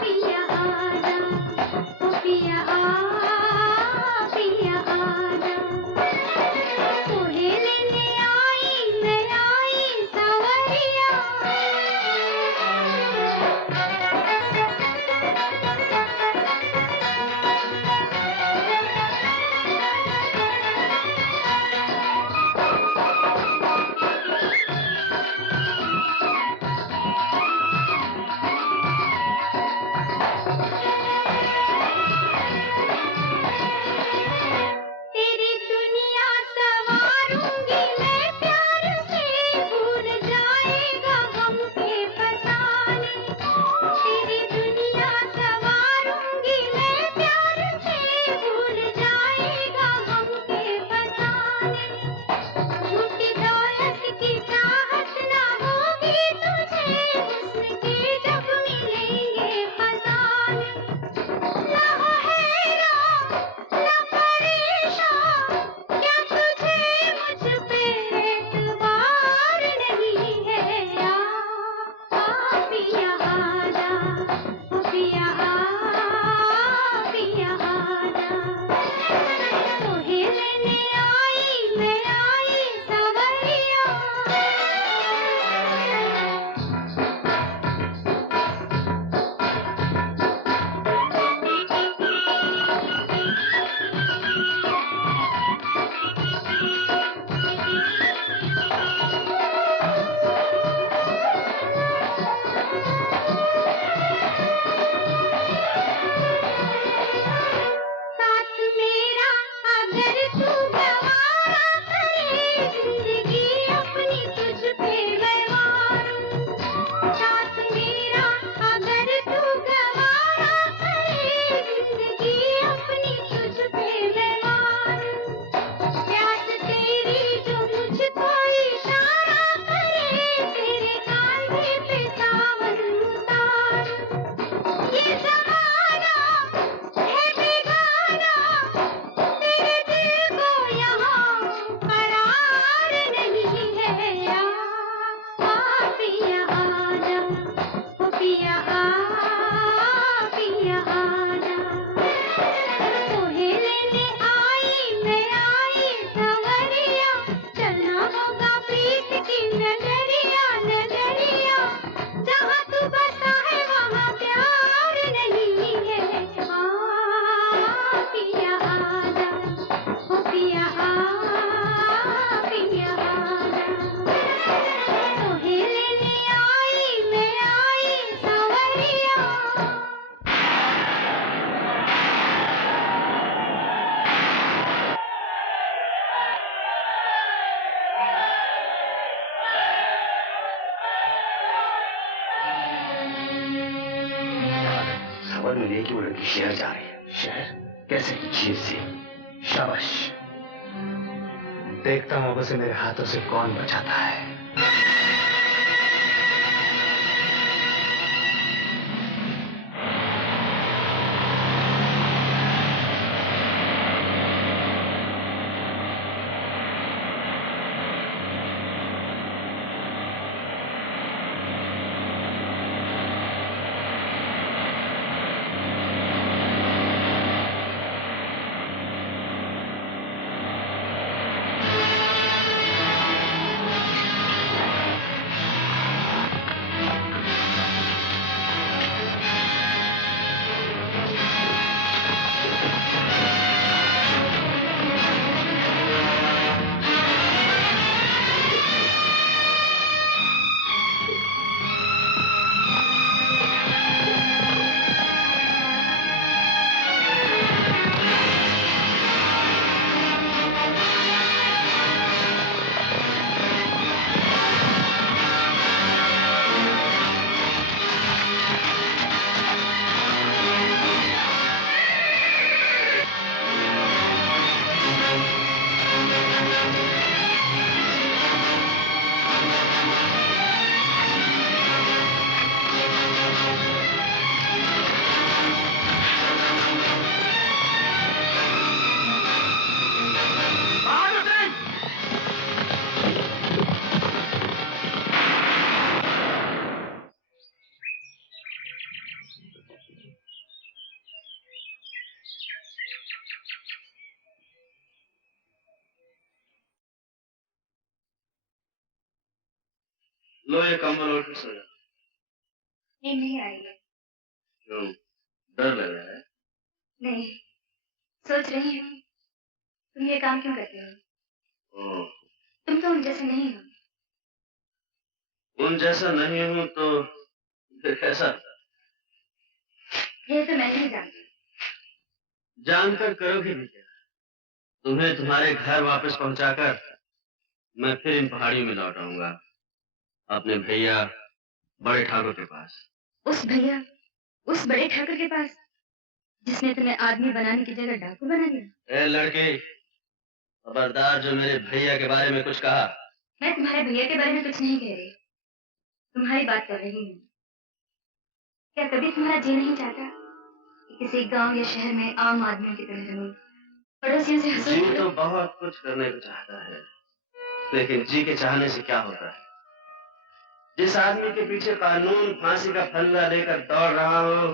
पिया आजा, ओ पिया पिया आजा, तोहे लेने आई मैं आई सवरिया। तेरी दुनिया सवारूंगी मैं प्यार से, भूल जाएगा गम के फसाने। तेरी दुनिया सवारूंगी मैं प्यार से, भूल जाएगा गम के फसाने। झूठी दौलत की चाहत ना होगी तुझे, हुस्न के जब मिलेंगे खजाने। ना हो हैरान ना परेशान, क्या तुझे मुझ पे एतबार नहीं है यार। पिया आजा, ओ पिया पिया आजा, तोहे लेने आई मैं आई सवरिया। साथ मेरा अगर तू गवारा करे, जिंदगी अपनी तुझ पे मैं मारूं। साथ मेरा अगर तू गवारा करे, जिंदगी अपनी तुझ पे मैं मारूं। प्यास तेरी जो मुझको इशारा करे, तेरे कांधे पे सावन उतारूं। ये जमाना है बेगाना, तेरे दिल को यहाँ करार नहीं है यार। पिया आजा, ओ पिया पिया आजा, तोहे लेने आई मैं आई सवरिया, चलना होगा प्रीत की नजरिया नजरिया, जहाँ तू बसा है वहाँ प्यार नहीं है। पिया आजा, ओ पिया पिया आजा, तोहे लेने आई मैं आई सवरिया। खबर मिली कि वो लड़की शहर जा रही है। शहर? कैसे? जीप से। शाबाश, देखता हूँ अब उसे मेरे हाथों से कौन बचाता है। लो ये कंबल ओढ़ के सो जा। नींद नहीं आ रही है। क्यों, डर लग रहा है? नहीं, सोच रही हूँ तुम ये काम क्यों करते हो। तुम तो उन जैसे नहीं हो। उन जैसा नहीं हूँ तो फिर कैसा? ये तो मैं नहीं जानती। जानकर करोगे भी क्या? तुम्हें तुम्हारे घर वापस पहुंचाकर मैं फिर इन पहाड़ियों में लौट आऊंगा, अपने भैया बड़े ठाकुर के पास। उस बड़े ठाकुर के पास जिसने तुम्हें आदमी बनाने की जगह डाकू बना दिया। ए लड़की, खबरदार जो मेरे भैया के बारे में कुछ कहा। मैं तुम्हारे भैया के बारे में कुछ नहीं कह रही, तुम्हारी बात कर रही हूँ। क्या कभी तुम्हारा जी नहीं चाहता कि किसी गांव या शहर में आम आदमियों की तरह रहो, पड़ोसियों से हंसो? जी तो बहुत कुछ करने को चाहता है, लेकिन जी के चाहने से क्या होता है? जिस आदमी के पीछे कानून फांसी का फंदा लेकर दौड़ रहा हो,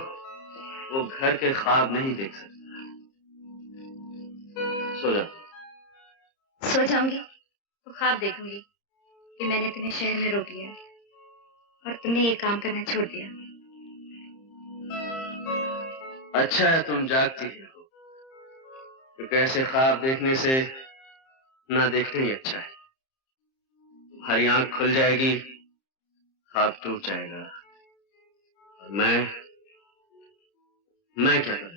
वो घर के ख्वाब नहीं देख सकता। सो जा। सो जाऊंगी तो ख्वाब देखूंगी कि मैंने तुम्हें शहर में रोक लिया और तुमने ये काम करना छोड़ दिया। अच्छा है तुम जागती ही हो, क्योंकि ऐसे ख्वाब देखने से ना देखना ही अच्छा है। तुम्हारी आंख खुल जाएगी, ख्वाब टूट जाएगा, और मैं क्या करूंगा?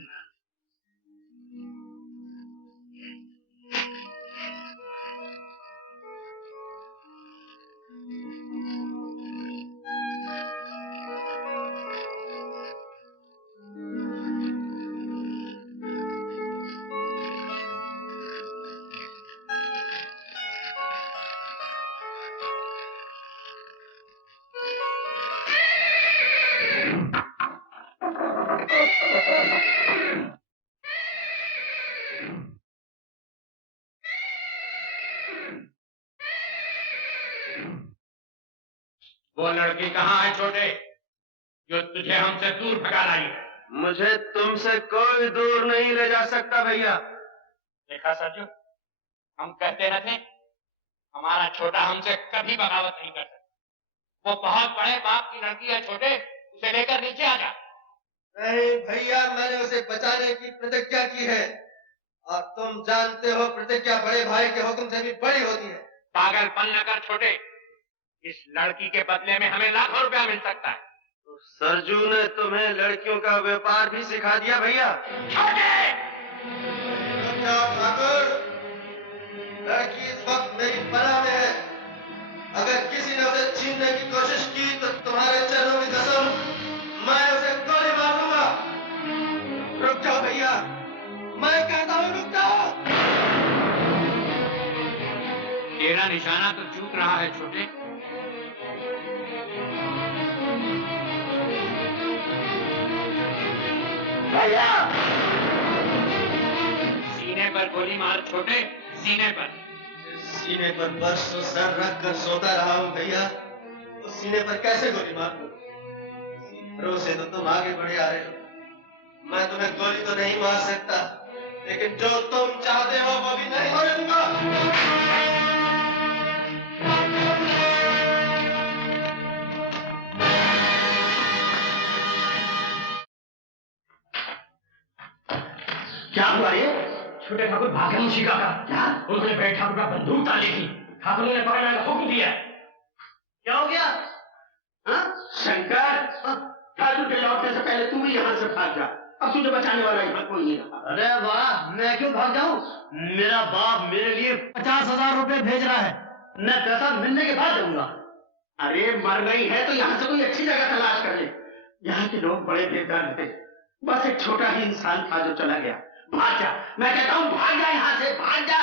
वो लड़की कहाँ है छोटे, जो तुझे हमसे दूर भगा रही है? मुझे तुमसे कोई दूर नहीं ले जा सकता भैया। देखा सरजू, हम कहते न थे हमारा छोटा हमसे कभी बगावत नहीं कर सकता। वो बहुत बड़े बाप की लड़की है छोटे, उसे लेकर नीचे आ जा। नहीं भैया, मैंने उसे बचाने की प्रतिज्ञा की है, और तुम जानते हो प्रतिज्ञा बड़े भाई के हुक्म से भी बड़ी होती है। पागलपन न कर छोटे, इस लड़की के बदले में हमें लाखों रुपया मिल सकता है। तो सरजू ने तुम्हें लड़कियों का व्यापार भी सिखा दिया भैया। ठाकुर, लड़की इस वक्त मेरी पनाह में है। अगर किसी ने उसे छीनने की कोशिश की तो तुम्हारे चरणों की कसम, मैं उसे गोली मार दूंगा। रुक जाओ भैया, मैं कहता हूँ रुक जाओ। तेरा निशाना तो चूक रहा है छोटे। भैया, सीने पर गोली मार छोटे, सीने पर। सीने पर बरसों सर रख कर सोता रहा हूँ भैया, उस सीने पर कैसे गोली मार दूं? भरोसे तो तुम आगे बढ़े आ रहे हो। मैं तुम्हें गोली तो नहीं मार सकता, लेकिन जो तुम चाहते हो वो भी नहीं होने दूंगा। क्या हुआ ये? छोटे ठाकुर भागे मुंशी का। क्या? उन्होंने बड़े ठाकुर का बंदूक डाली थी, ठाकुरों ने पकड़ने का हुक्म दिया। क्या हो गया? हाँ? शंकर, ठाकुर के लौटने से पहले तू भी यहाँ से भाग जा। अब तुझे बचाने वाला यहाँ कोई नहीं रहा। अरे वाह, मैं क्यों भाग जाऊं? मेरा बाप मेरे लिए 50,000 रुपए भेज रहा है, मैं पैसा मिलने के बाद दूंगा। अरे मर गई है तो यहाँ से कोई अच्छी जगह तलाश कर ले। यहाँ के लोग बड़े बेदर्द थे, बस एक छोटा ही इंसान था जो चला गया। भाग जा, मैं कहता हूँ भाग जा यहाँ से, भाग जा।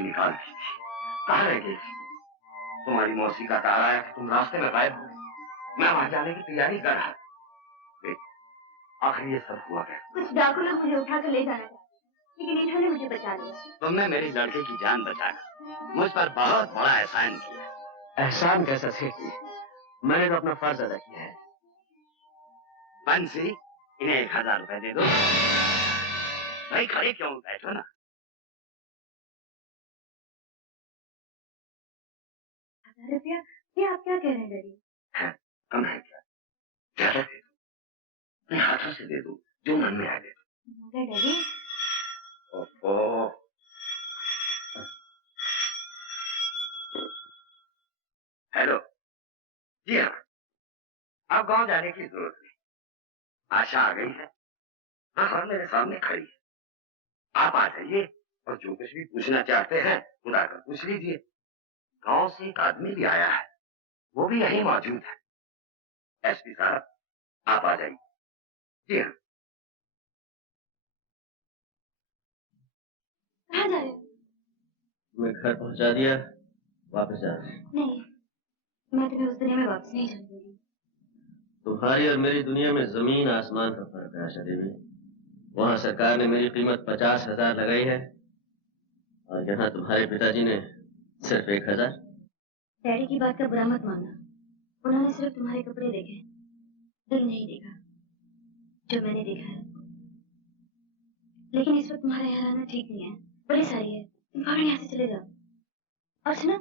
ही निकाल दी थी। कहाँ रह गई थी? तुम्हारी मौसी का तार आया कि तुम रास्ते में गायब हो गए। मैं वहां जाने की तैयारी कर रहा था। आखिर ये सब हुआ कैसे? कुछ डाकू लोग मुझे उठाकर ले जाना चाहते, लेकिन इन्होंने मुझे बचा लिया। तुमने मेरी लड़के की जान बचाकर मुझ पर बहुत बड़ा एहसान किया। एहसान कैसा सेठ जी? मैंने तो अपना फर्ज अदा किया है। बंसी, इन्हें 1000 रुपए दे दो। भाई खड़े क्यों बैठो ना। 1000 रुपया? ये आप क्या कह रहे हैं डैडी? कम है क्या? ज्यादा दे दो, अपने हाथों से दे दो, जो मन में आ दे दो। मगर डैडी, ओहो, हेलो, जी हाँ, आप गांव जाने की जरूरत नहीं। आशा आ गई है, हाँ मेरे सामने खड़ी है। आप आ जाइए और जो कुछ भी पूछना चाहते हैं खुदा कर पूछ लीजिए। गांव से एक आदमी भी आया है, वो भी यहीं मौजूद है। एसपी साहब, आप आ जाइए। जी हाँ। कहाँ जा रहे हो? मैं घर पहुंचा दिया, वापस जा रहा हूं। नहीं, मैं तुम्हें उस दुनिया में वापस नहीं जाने दूंगी। तुम्हारी और मेरी दुनिया में जमीन आसमान का फर्क है आशा देवी। वहाँ सरकार ने मेरी कीमत 50,000 लगाई है और यहाँ तुम्हारे पिताजी ने सिर्फ 1,000। डैडी की बात का बुरा मत मानना, उन्होंने सिर्फ तुम्हारे कपड़े देखे, दिल नहीं देखा जो मैंने देखा है। लेकिन इस वक्त तुम्हारा यहाँ आना ठीक नहीं है, बड़ी सारी है, तुम फौरन यहाँ से चले जाओ। और सुनो,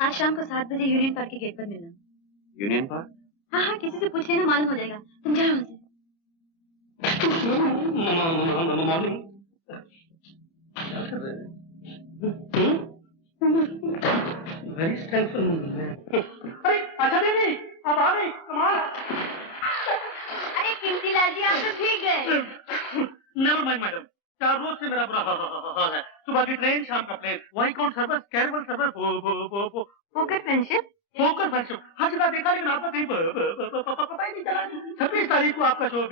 आज शाम को 7 बजे यूनियन पार्क के गेट पर मिलना। Union park? हाँ हाँ, किसी से पूछ लेना, मालूम हो जाएगा। तुम चलो हमसे। Very strengthful. अरे अच्छा नहीं, अब आ गई, कमाल। अरे कीमती लाल जी, आप तो ठीक गए। नेवर माइंड मैडम, 4 रोज से मेरा बुरा हाल है। सुबह की ट्रेन, शाम का प्लेन, वही कौन सर्विस, कैरेबल service, poker friendship. Poker friendship, हर जगह देखा लेकिन आपका कहीं पता ही नहीं चला। 26 तारीख को आपका शो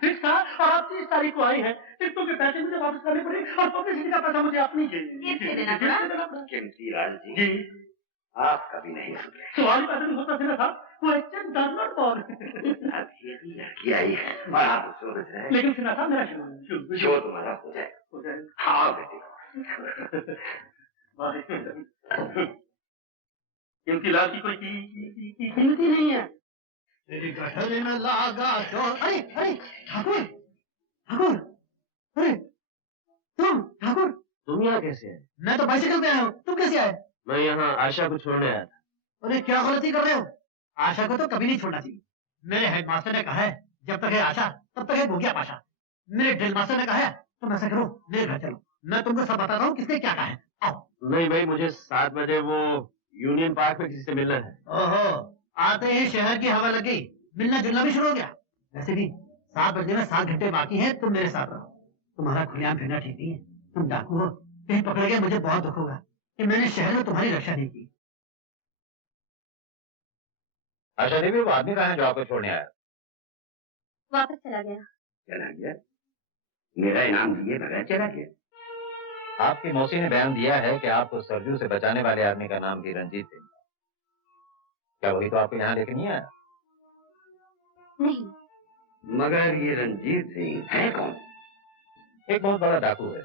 फिक्स था और आप 30 तारीख को आई है। टिकटों के पैसे मुझे वापस करने पड़े और पब्लिसिटी का पैसा मुझे अपनी जेब से देना पड़ा। कीमती लाल जी, आप कभी नहीं सुधरे। सवाल ही पैसे नहीं होता सीधा था। Question does not for. अब ये भी लड़की आई है और आप उसको समझ रहे हैं। लेकिन सीधा था मेरा शो तुम्हारा हो जाएगा। हाँ बेटी। कीमती लाल की कोई कीमत ही नहीं है। तेरी गठरी में लागा चोर। अरे अरे ठाकुर, ठाकुर, अरे ठाकुर, तुम यहाँ कैसे आए? मैं तो बाइसिकल पे आया हूँ, तुम कैसे आए? मैं यहाँ आशा को छोड़ने आया था। अरे क्या गलती कर रहे हो? आशा को तो कभी नहीं छोड़ना चाहिए। मेरे हेडमास्टर ने कहा है जब तक है आशा तब तक है भूखिया पाशा। मेरे ड्रिल मास्टर ने कहा है तुम ऐसा करो, मेरे घर चलो, मैं तुमको सब बताता हूँ किसने क्या कहा है। आओ। नहीं भाई, मुझे 7 बजे वो यूनियन पार्क में किसी से मिलना है। ओहो, आते ही शहर की हवा लग गई, मिलना जुलना भी शुरू हो गया। वैसे भी 7 बजे में 7 घंटे बाकी हैं, तुम मेरे साथ रहो। तुम्हारा खुलेआम फिरना ठीक नहीं है, तुम डाकू हो, कहीं पकड़े गए मुझे बहुत दुख होगा कि मैंने शहर में तुम्हारी रक्षा नहीं की। आशा देवी, वो आदमी कहाँ है जो आपको छोड़ने आया? वापस चला गया। चला गया? मेरा इनाम दिए बगैर चला गया? आपकी मौसी ने बयान दिया है कि आपको सरजू से बचाने वाले आदमी का नाम भी रंजीत सिंह। क्या वही तो आपको यहाँ लेके नहीं आया? नहीं। मगर ये रंजीत सिंह है कौन? एक बहुत बड़ा डाकू है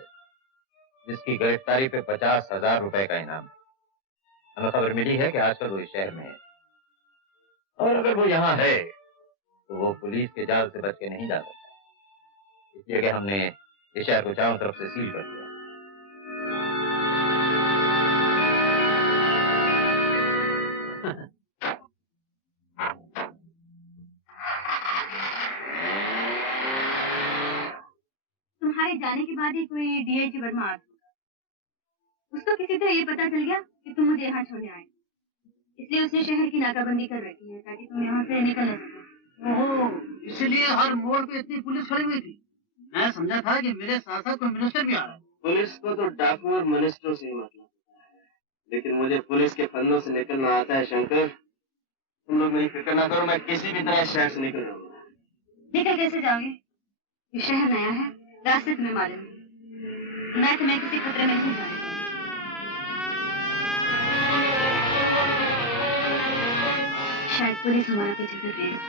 जिसकी गिरफ्तारी पे 50,000 रुपए का इनाम है। हमें खबर मिली है कि आजकल वो इस शहर में है और अगर वो यहाँ है तो वो पुलिस के जाल से बच के नहीं जा सकता। इसलिए कि हमने इस शहर को चारों तरफ से सील कर दिया। तुम्हारे जाने के बाद ही कोई डीआईजी वर्मा आ गया। उसको किसी तरह ये पता चल गया कि तुम मुझे यहाँ छोड़ने आए, इसलिए उसने शहर की नाकाबंदी कर रखी है ताकि तुम यहाँ से निकल न सको। ओहो, इसलिए हर मोड़ पे इतनी पुलिस खड़ी हुई थी। मैं समझा था कि मेरे साथ साथ कोई मिनिस्टर भी आ रहा है। पुलिस को तो डाकू और मिनिस्टरों से ही मतलब है, लेकिन मुझे पुलिस के फंदों से निकलना आता है शंकर। तुम लोग मेरी फिक्र ना करो, मैं किसी भी तरह शहर से निकल जाऊंगा। निकल कैसे जाओगे? ये शहर नया है, रास्ते तुम्हें मालूम है। मैं तुम्हें किसी खतरे में नहीं जाने दूंगी। शायद पुलिस हमारा पीछे कर रही है।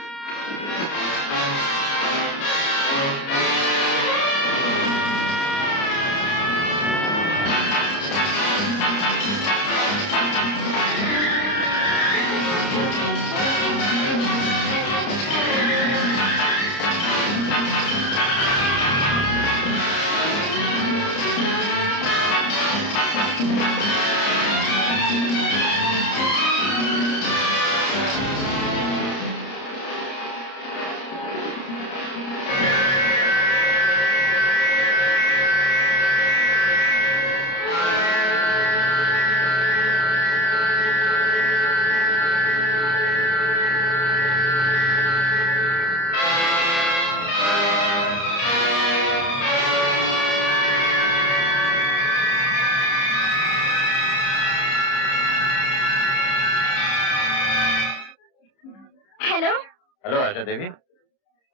हेलो आशा देवी,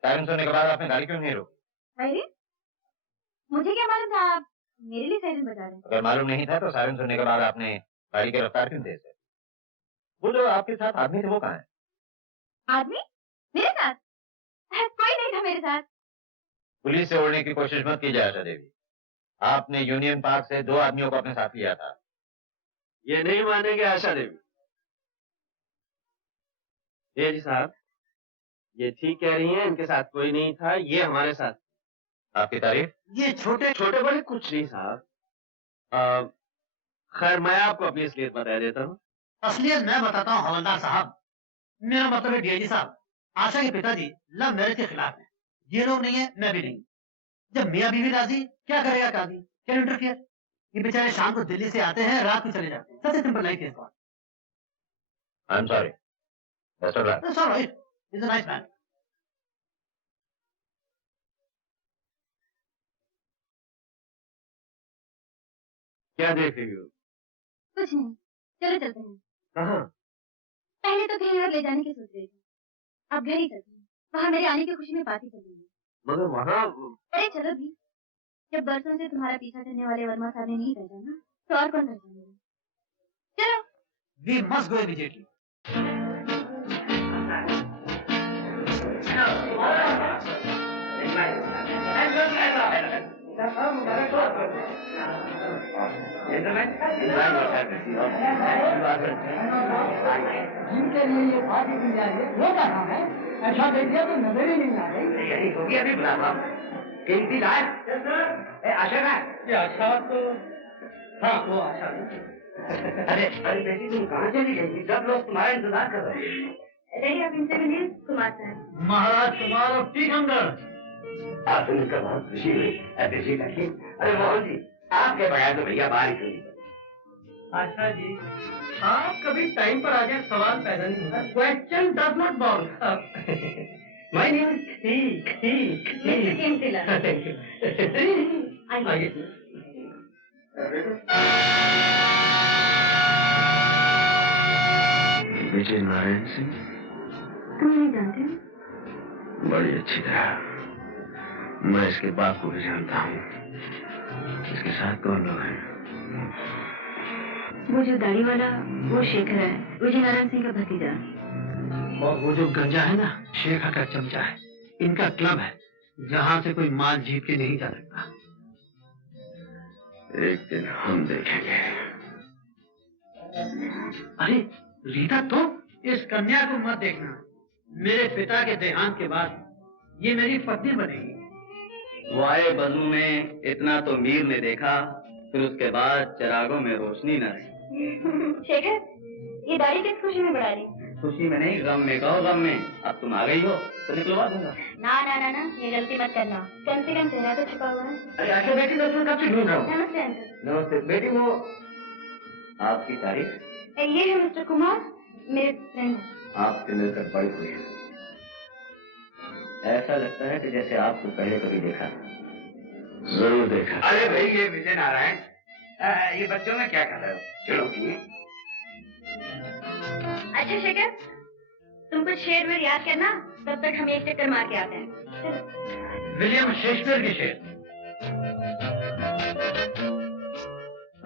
सायरन सुनने के बाद आपने गाड़ी क्यों नहीं रोकी? अरे मुझे क्या मालूम था आप मेरे लिए सायरन बजा रहे हैं। अगर मालूम नहीं था तो सायरन सुनने के बाद आपने गाड़ी की रफ्तार क्यों तेज है? वो जो आपके साथ आदमी थे वो कहाँ है? आदमी मेरे साथ? कोई नहीं था मेरे साथ। पुलिस से उड़ने की कोशिश मत कीजिए आशा देवी। आपने यूनियन पार्क से 2 आदमियों को अपने साथ लिया था। ये नहीं मानेंगे आशा देवी। जी साहब, ये ठीक कह रही हैं, इनके साथ कोई नहीं था, ये हमारे साथ। आपकी तारीफ? ये छोटे छोटे बड़े कुछ नहीं साहब। खैर मैं आपको अपनी असलियत बता देता हूँ। असलियत मैं बताता हूँ हवलदार साहब। मेरा मतलब है डीआईजी साहब, आशा के पिताजी लव मैरिज के खिलाफ हैं। ये लोग नहीं है, मैं भी नहीं। जब मियाँ बीवी राजी, क्या करेगा काजी? क्या इंटरफियर? ये बेचारे शाम को दिल्ली से आते हैं, रात को चले जाते हैं। सबसे सिंपल लाइफ है इसका। I am sorry. That's all right. That's all right. He's a nice man. क्या देख रही हो? कुछ नहीं, चलो चलते हैं। कहाँ? पहले तो कहीं और ले जाने की सोच रही थी, अब घर ही चलते हैं। वहाँ मेरे आने की खुशी में पार्टी करेंगे। मगर वहाँ अरे चलो भी, जब बरसों से तुम्हारा पीछा करने वाले वर्मा साहब ने नहीं पहचाना तो और कौन पहचानेगा? चलो। We must go immediately. जिनके लिए ये पार्टी दी जा रही है वो कहाँ है? ऐसा देख लिया तो नजर ही नहीं आ रही। यही होगी अभी बुलावा। कीमती लाल, आशा का? ये आशा तो हाँ वो आशा। अरे बेटी तुम कहाँ चली गई? सब लोग तुम्हारा इंतजार कर रहे हैं। रेडी आप इनसे मिलिए कुमार साहब। महाराज कुमार और ठीक अंदर। आपसे मिलकर बहुत खुशी हुई। अरे मोहन जी, आपके बगैर तो भैया बारिश हुई। आशा जी, आप कभी टाइम पर आ जाए सवाल पैदा नहीं होता। Question does not ball. My name is mister कीमती लाल। आइए। विजय नारायण सिंह तुम नहीं जानते? बड़ी अच्छी तरह। मैं इसके बाप को भी जानता हूँ। इसके साथ कौन लोग हैं? वो जो दाढ़ी वाला वो शेखर है, विजय नारायण सिंह का भतीजा। और वो जो गंजा है ना, शेखर का चमचा है। इनका क्लब है जहाँ से कोई माल जीत के नहीं जा सकता। एक दिन हम देखेंगे। अरे रीता, तो इस कन्या को मत देखना। मेरे पिता के देहांत के बाद ये मेरी पत्नी बनेगी। वाए बजू में इतना तो मीर ने देखा, फिर उसके बाद चिरागों में रोशनी न रही। शेखर, ये दाढ़ी किस खुशी में बढ़ा रही? खुशी में नहीं, गम में। कहो गम में। अब तुम आ गई हो तो निकलवा दूंगा। ना ना ना ना, ये गलती मत करना। कम से कम चेहरा तो छुपा हुआ है। अरे आशा बेटी, मैं तुम्हें कब से ढूंढ रहा हूँ। नमस्ते अंकल। नमस्ते बेटी। वो आपकी तारीफ? ये है मिस्टर कुमार, मेरे फ्रेंड। आपसे मिलकर बड़ी खुशी हुई। ऐसा लगता है कि जैसे आपको पहले कभी देखा। जरूर देखा। अरे भाई, ये विजय नारायण, ये बच्चों में क्या कर रहे हो? चलो उठिए। अच्छा शेखर, तुम कुछ शेर वेर याद करना, तब तक हम एक चक्कर मार के आते हैं। विलियम शेक्सपियर के शेर।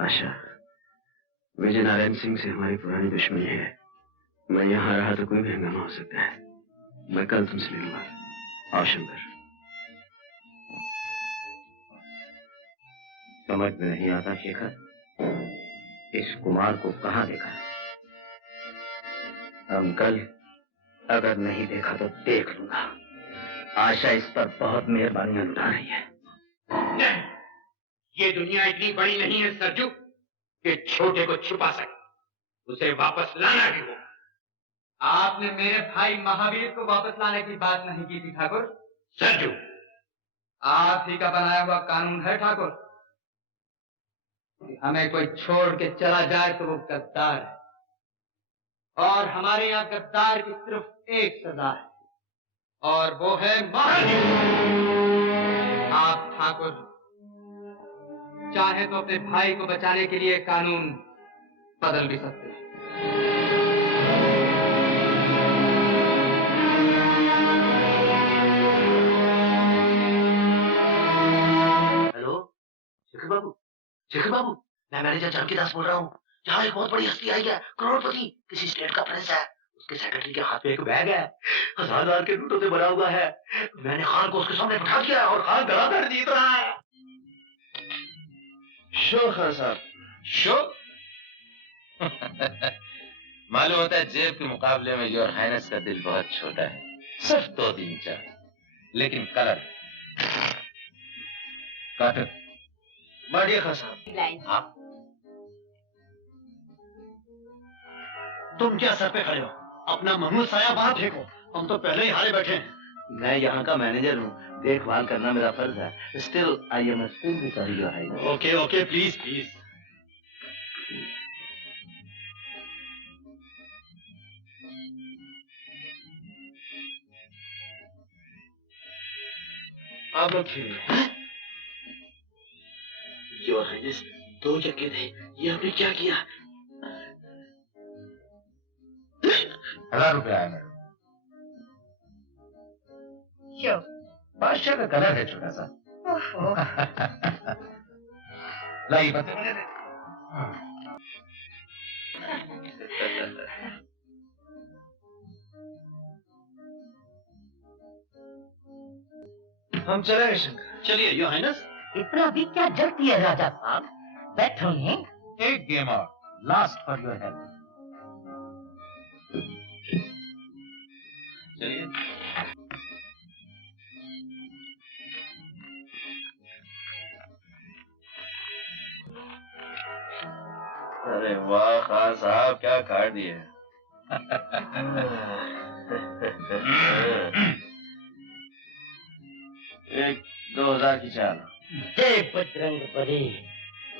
आशा, विजय नारायण सिंह से हमारी पुरानी दुश्मनी है। मैं यहाँ रहा तो कोई भी हंगामा हो सकता है। मैं कल तुमसे मिलूंगा। आओ शंकर। समझ में नहीं आता शेखर, इस कुमार को कहाँ देखा। अंकल, अगर नहीं देखा तो देख लूंगा। आशा इस पर बहुत मेहरबानियां लुटा रही है। नहीं, ये दुनिया इतनी बड़ी नहीं है सरजू कि छोटे को छुपा सके। उसे वापस लाना भी हो। आपने मेरे भाई महावीर को वापस लाने की बात नहीं की थी ठाकुर। सरजू, आप ही का बनाया हुआ कानून है ठाकुर कि हमें कोई छोड़ के चला जाए तो वो गद्दार है, और हमारे यहाँ गद्दार की सिर्फ एक सजा है, और वो है मौत। आप ठाकुर चाहे तो अपने भाई को बचाने के लिए कानून बदल भी सकते हैं। हेलो शेखर बाबू, मैं मैनेजर जानकी दास बोल रहा हूँ। यहाँ एक बहुत बड़ी हस्ती आई है, करोड़पति, किसी स्टेट का प्रिंस है। उसके सेक्रेटरी के हाथ में एक बैग है, 1000 के नोटों से भरा हुआ है। मैंने खान को उसके सामने बिठा दिया और खान धड़ाधड़ जीत रहा है। शो खान साहब, शो? मालूम होता है जेब के मुकाबले में योर हाइनेस का दिल बहुत छोटा है, सिर्फ 2-3 इंच, लेकिन कलर काटन। मारिए खान साहब। हाँ, तुम क्या सर पे खड़े हो? अपना महमूद साया वहां फेंको, हम तो पहले ही हारे बैठे हैं। मैं यहाँ का मैनेजर हूँ, देखभाल करना मेरा फर्ज है। Still I am extremely sorry your highness. Okay okay, please please. आप लोग खेलिए। योर हाइनेस, 2 चक्के थे, ये आपने क्या किया? 1000 रुपया आया मैडम। क्यों? बादशाह का कलर है छोटा सा। लाइए बता मुझे दे। हम चले गए शंकर। चलिए योर हाइनेस। इतना भी क्या जल्दी है राजा साहब, बैठिए। एक गेम और, लास्ट फॉर योर हेल्प। चलिए। अरे वाह खान साहब, क्या काट दिए। 1-2000 की चाल। जय बजरंग बली,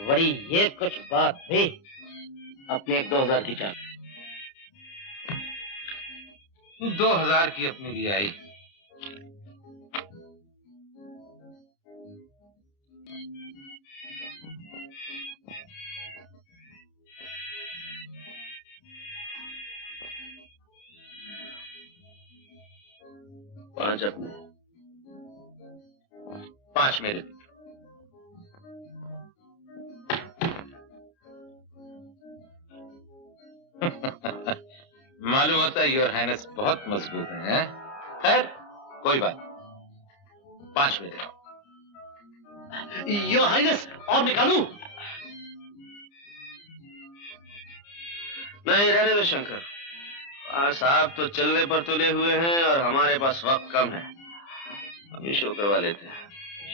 वही ये कुछ बात है। अपने 1-2000 की चाल। 2000 की अपनी भी आई। पांच अपने, 5 मेरे। मालूम होता है योर हाइनेस बहुत मजबूत है। खैर कोई बात, 5 मेरे। योर हाइनेस, और निकालू? नहीं, रहने दो शंकर। साहब तो चलने पर तुले हुए हैं और हमारे पास वक्त कम है। हम ही शो करवा लेते हैं।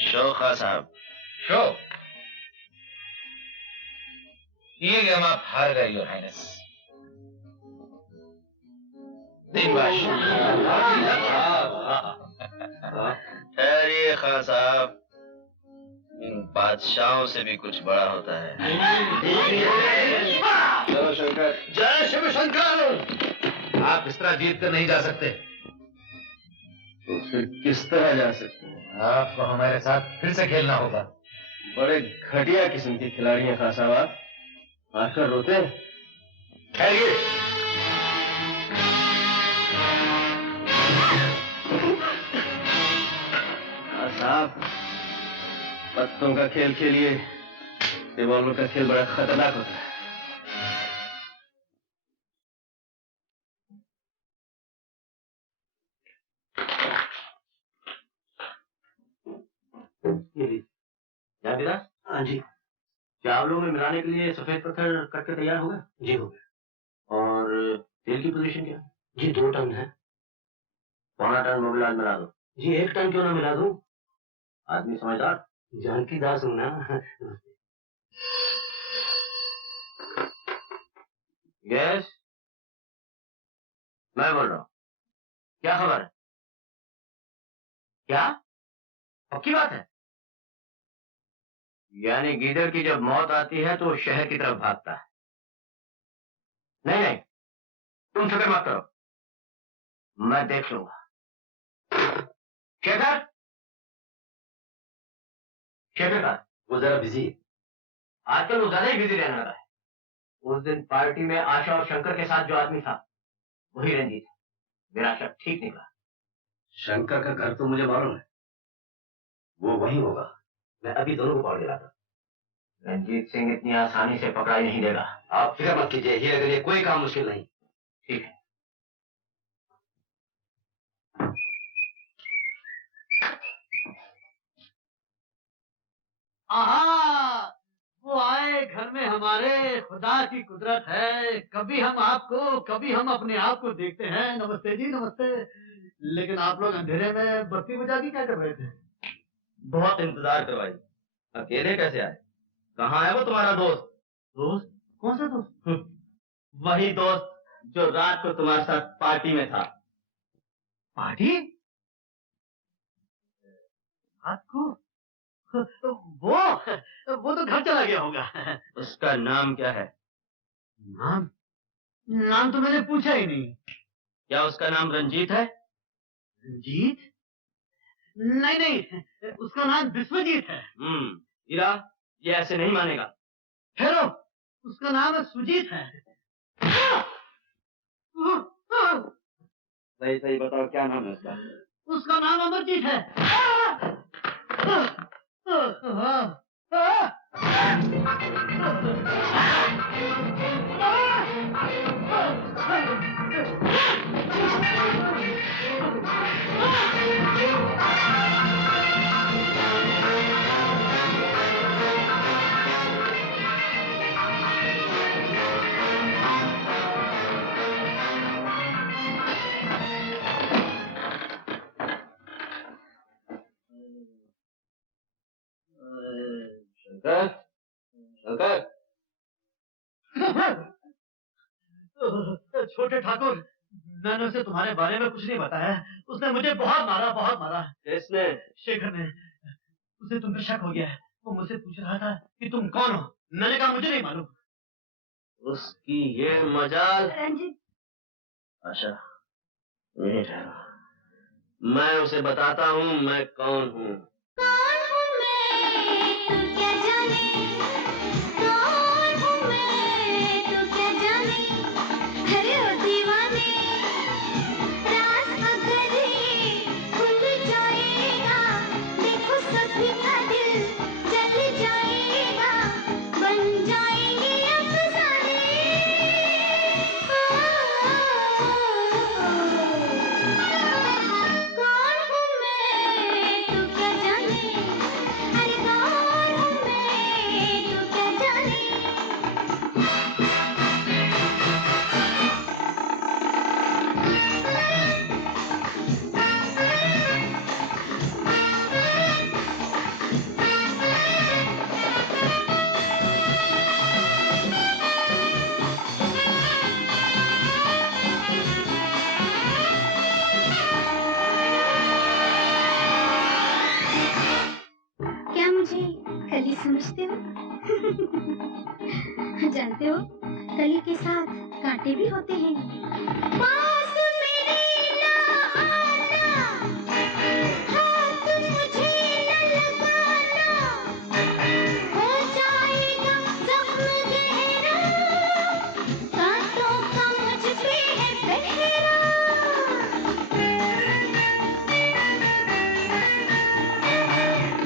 शो खान साहब। शो? ये गेम आप हार गए योर हाइनेस। ठहरिए खान साहब, इन बादशाहों से भी कुछ बड़ा होता है। चलो शंकर। जय शिव शंकर। आप इस तरह जीत कर नहीं जा सकते। तो फिर किस तरह जा सकते हैं? आपको हमारे साथ फिर से खेलना होगा। बड़े घटिया किस्म के खिलाड़ी हैं खान साहब आप, आकर रोते हैं। ठहरिए। साहब, पत्तों का खेल खेलिए, रिवॉल्वर का खेल बड़ा खतरनाक होता है। जावेदास? हाँ जी। चावलों में मिलाने के लिए सफेद पत्थर कट के तैयार हो गया? जी हो गया। और तेल की पोजीशन क्या है? जी 2 टन है। 1.25 टन मोबिलाज मिला दो। जी 1 टन क्यों ना मिला दूं? आदमी समझदार। जानकी दास हूं ना। यस, मैं बोल रहा हूँ। क्या खबर है? क्या पक्की बात है? यानी गीदड़ की जब मौत आती है तो वो शहर की तरफ भागता है। नहीं नहीं, तुम फिक्र मत करो, मैं देख लूंगा। शेखर, शेखर का वो जरा बिजी है आजकल, वो ज्यादा ही बिजी रहने लगा है। उस दिन पार्टी में आशा और शंकर के साथ जो आदमी था वही रंजीत है। मेरा शक ठीक निकला। शंकर का घर तो मुझे मालूम है, वो वहीं होगा। मैं अभी दोनों को पकड़ दिलाता। रंजीत सिंह इतनी आसानी से पकड़ाई नहीं देगा। आप फिक्र मत कीजिए, हीरे के लिए कोई काम मुश्किल नहीं। ठीक है। आहा, वो आए घर में हमारे, खुदा की कुदरत है। कभी हम आपको, कभी हम अपने आप को देखते हैं। नमस्ते जी, नमस्ते। लेकिन आप लोग अंधेरे में बत्ती बुझा के क्या कर रहे थे? बहुत इंतजार करवाई, अकेले कैसे आए? कहाँ है वो तुम्हारा दोस्त? दोस्त? कौन सा दोस्त? वही दोस्त जो रात को तुम्हारे साथ पार्टी में था। पार्टी? रात को? वो तो घर चला गया होगा। उसका नाम क्या है? नाम? नाम तो मैंने पूछा ही नहीं। क्या उसका नाम रंजीत है? रंजीत? नहीं नहीं, उसका नाम विश्वजीत है। हीरा, ये ऐसे नहीं मानेगा। हेलो, उसका नाम सुजीत है। सही सही बताओ, क्या नाम है उसका? उसका नाम अमरजीत है। शंकर, शंकर। छोटे ठाकुर, मैंने उसे तुम्हारे बारे में कुछ नहीं बताया। उसने मुझे बहुत मारा, बहुत मारा। किसने? शेखर ने। उसे तुम पे शक हो गया है। वो मुझसे पूछ रहा था कि तुम कौन हो। मैंने कहा मुझे नहीं मालूम। उसकी ये मजाल। रंजीत, आशा, यहीं ठहरो, मैं उसे बताता हूँ मैं कौन हूँ। कौन हूँ मैं, तू क्या जाने। कौन हूँ मैं, तू क्या जाने। अरे ओ दीवाने, राज अगर ये खुल जाएगा, देखो सभी का दिल जल जाएगा, बन जाएंगे अफसाने। कौन हूँ मैं, तू क्या जाने। अरे कौन हूँ मैं, तू क्या जाने। क्या मुझे कली समझते हो? जानते हो, कली के साथ कांटे भी होते हैं। पास मेरे ना आना, हाथ मुझे न लगाना, हो जाएगा जख्म गहरा, कांटों का मुझ पे है पहरा।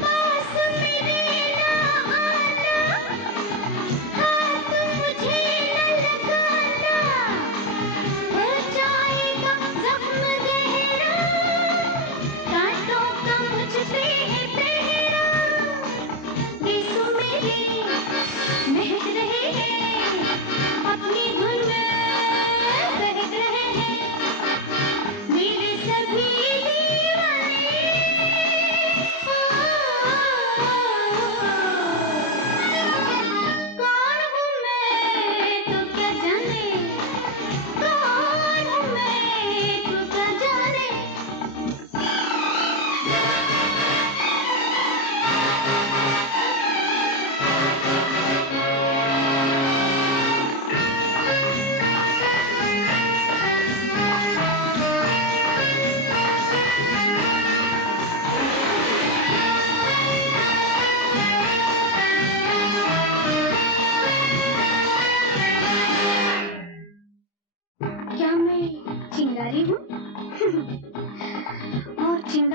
पास मेरे ना आना, हाथ मुझे न लगाना, हो जाएगा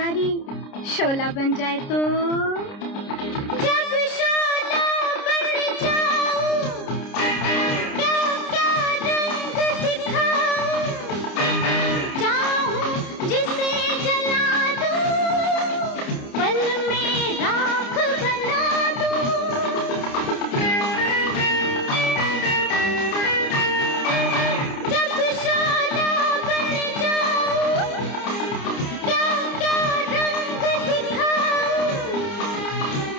चिंगारी शोला बन जाए तो, जब शोला बन जाऊं क्या क्या रंग दिखाऊं, चाहूं जिसे जला दूं पल में राख बना दूं। जब शोला बन जाऊं क्या क्या रंग दिखाऊं,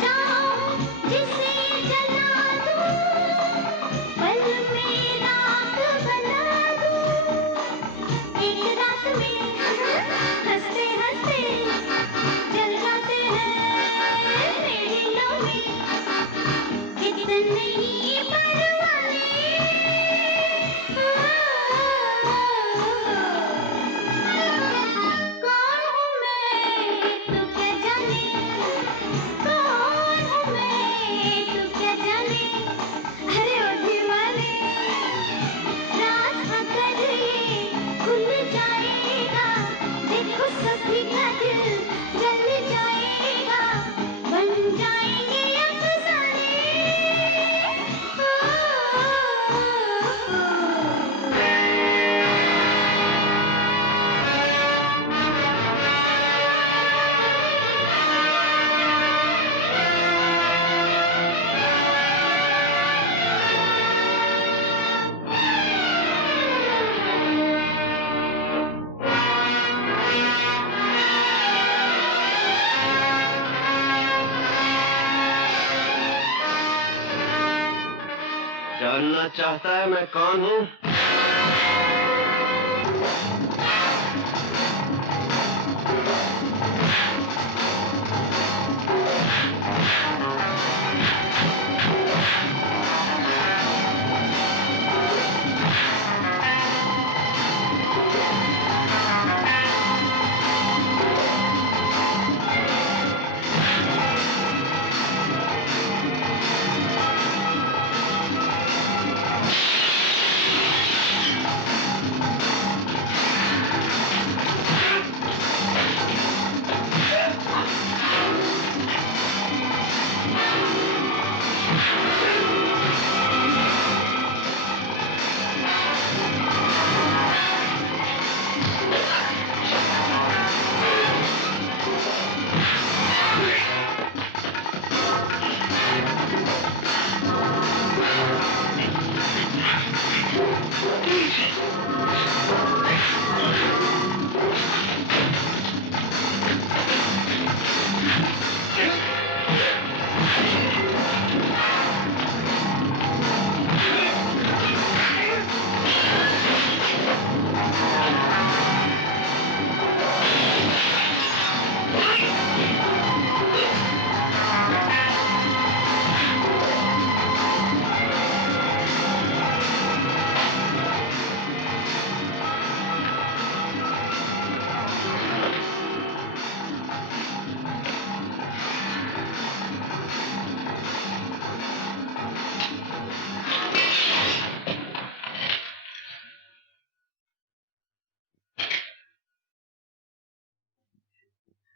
चाहूं जिसे जला दूं पल में राख बना दूं। एक रात में हंसते हंसते जल जाते हैं मेरी नौमी, कितने ही परवाने। कौन हूँ मैं तू क्या जाने, कौन हूँ मैं तू क्या जाने। अरे ओ दीवाने, राज अगर ये खुल जाएगा, देखो सभी का दिल जल जाएगा, बन जाएंगे अफसाने। जानना चाहता है मैं कौन हूँ?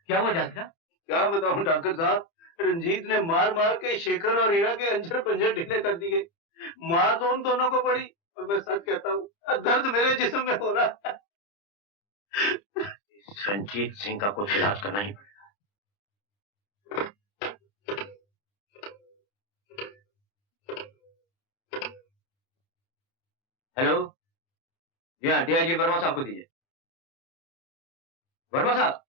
क्या वजह था? क्या बताऊं डॉक्टर साहब, रंजीत ने मार मार के शेखर और हीरा के अंजर पंजर ढीले कर दिए। मार तो उन दोनों को पड़ी, और मैं सच कहता हूँ दर्द मेरे जिस्म में हो रहा है। रंजीत सिंह का कुछ इलाज करना ही पड़ेगा। हेलो, जी हाँ, डीआईजी वर्मा साहब को दीजिए। वर्मा साहब,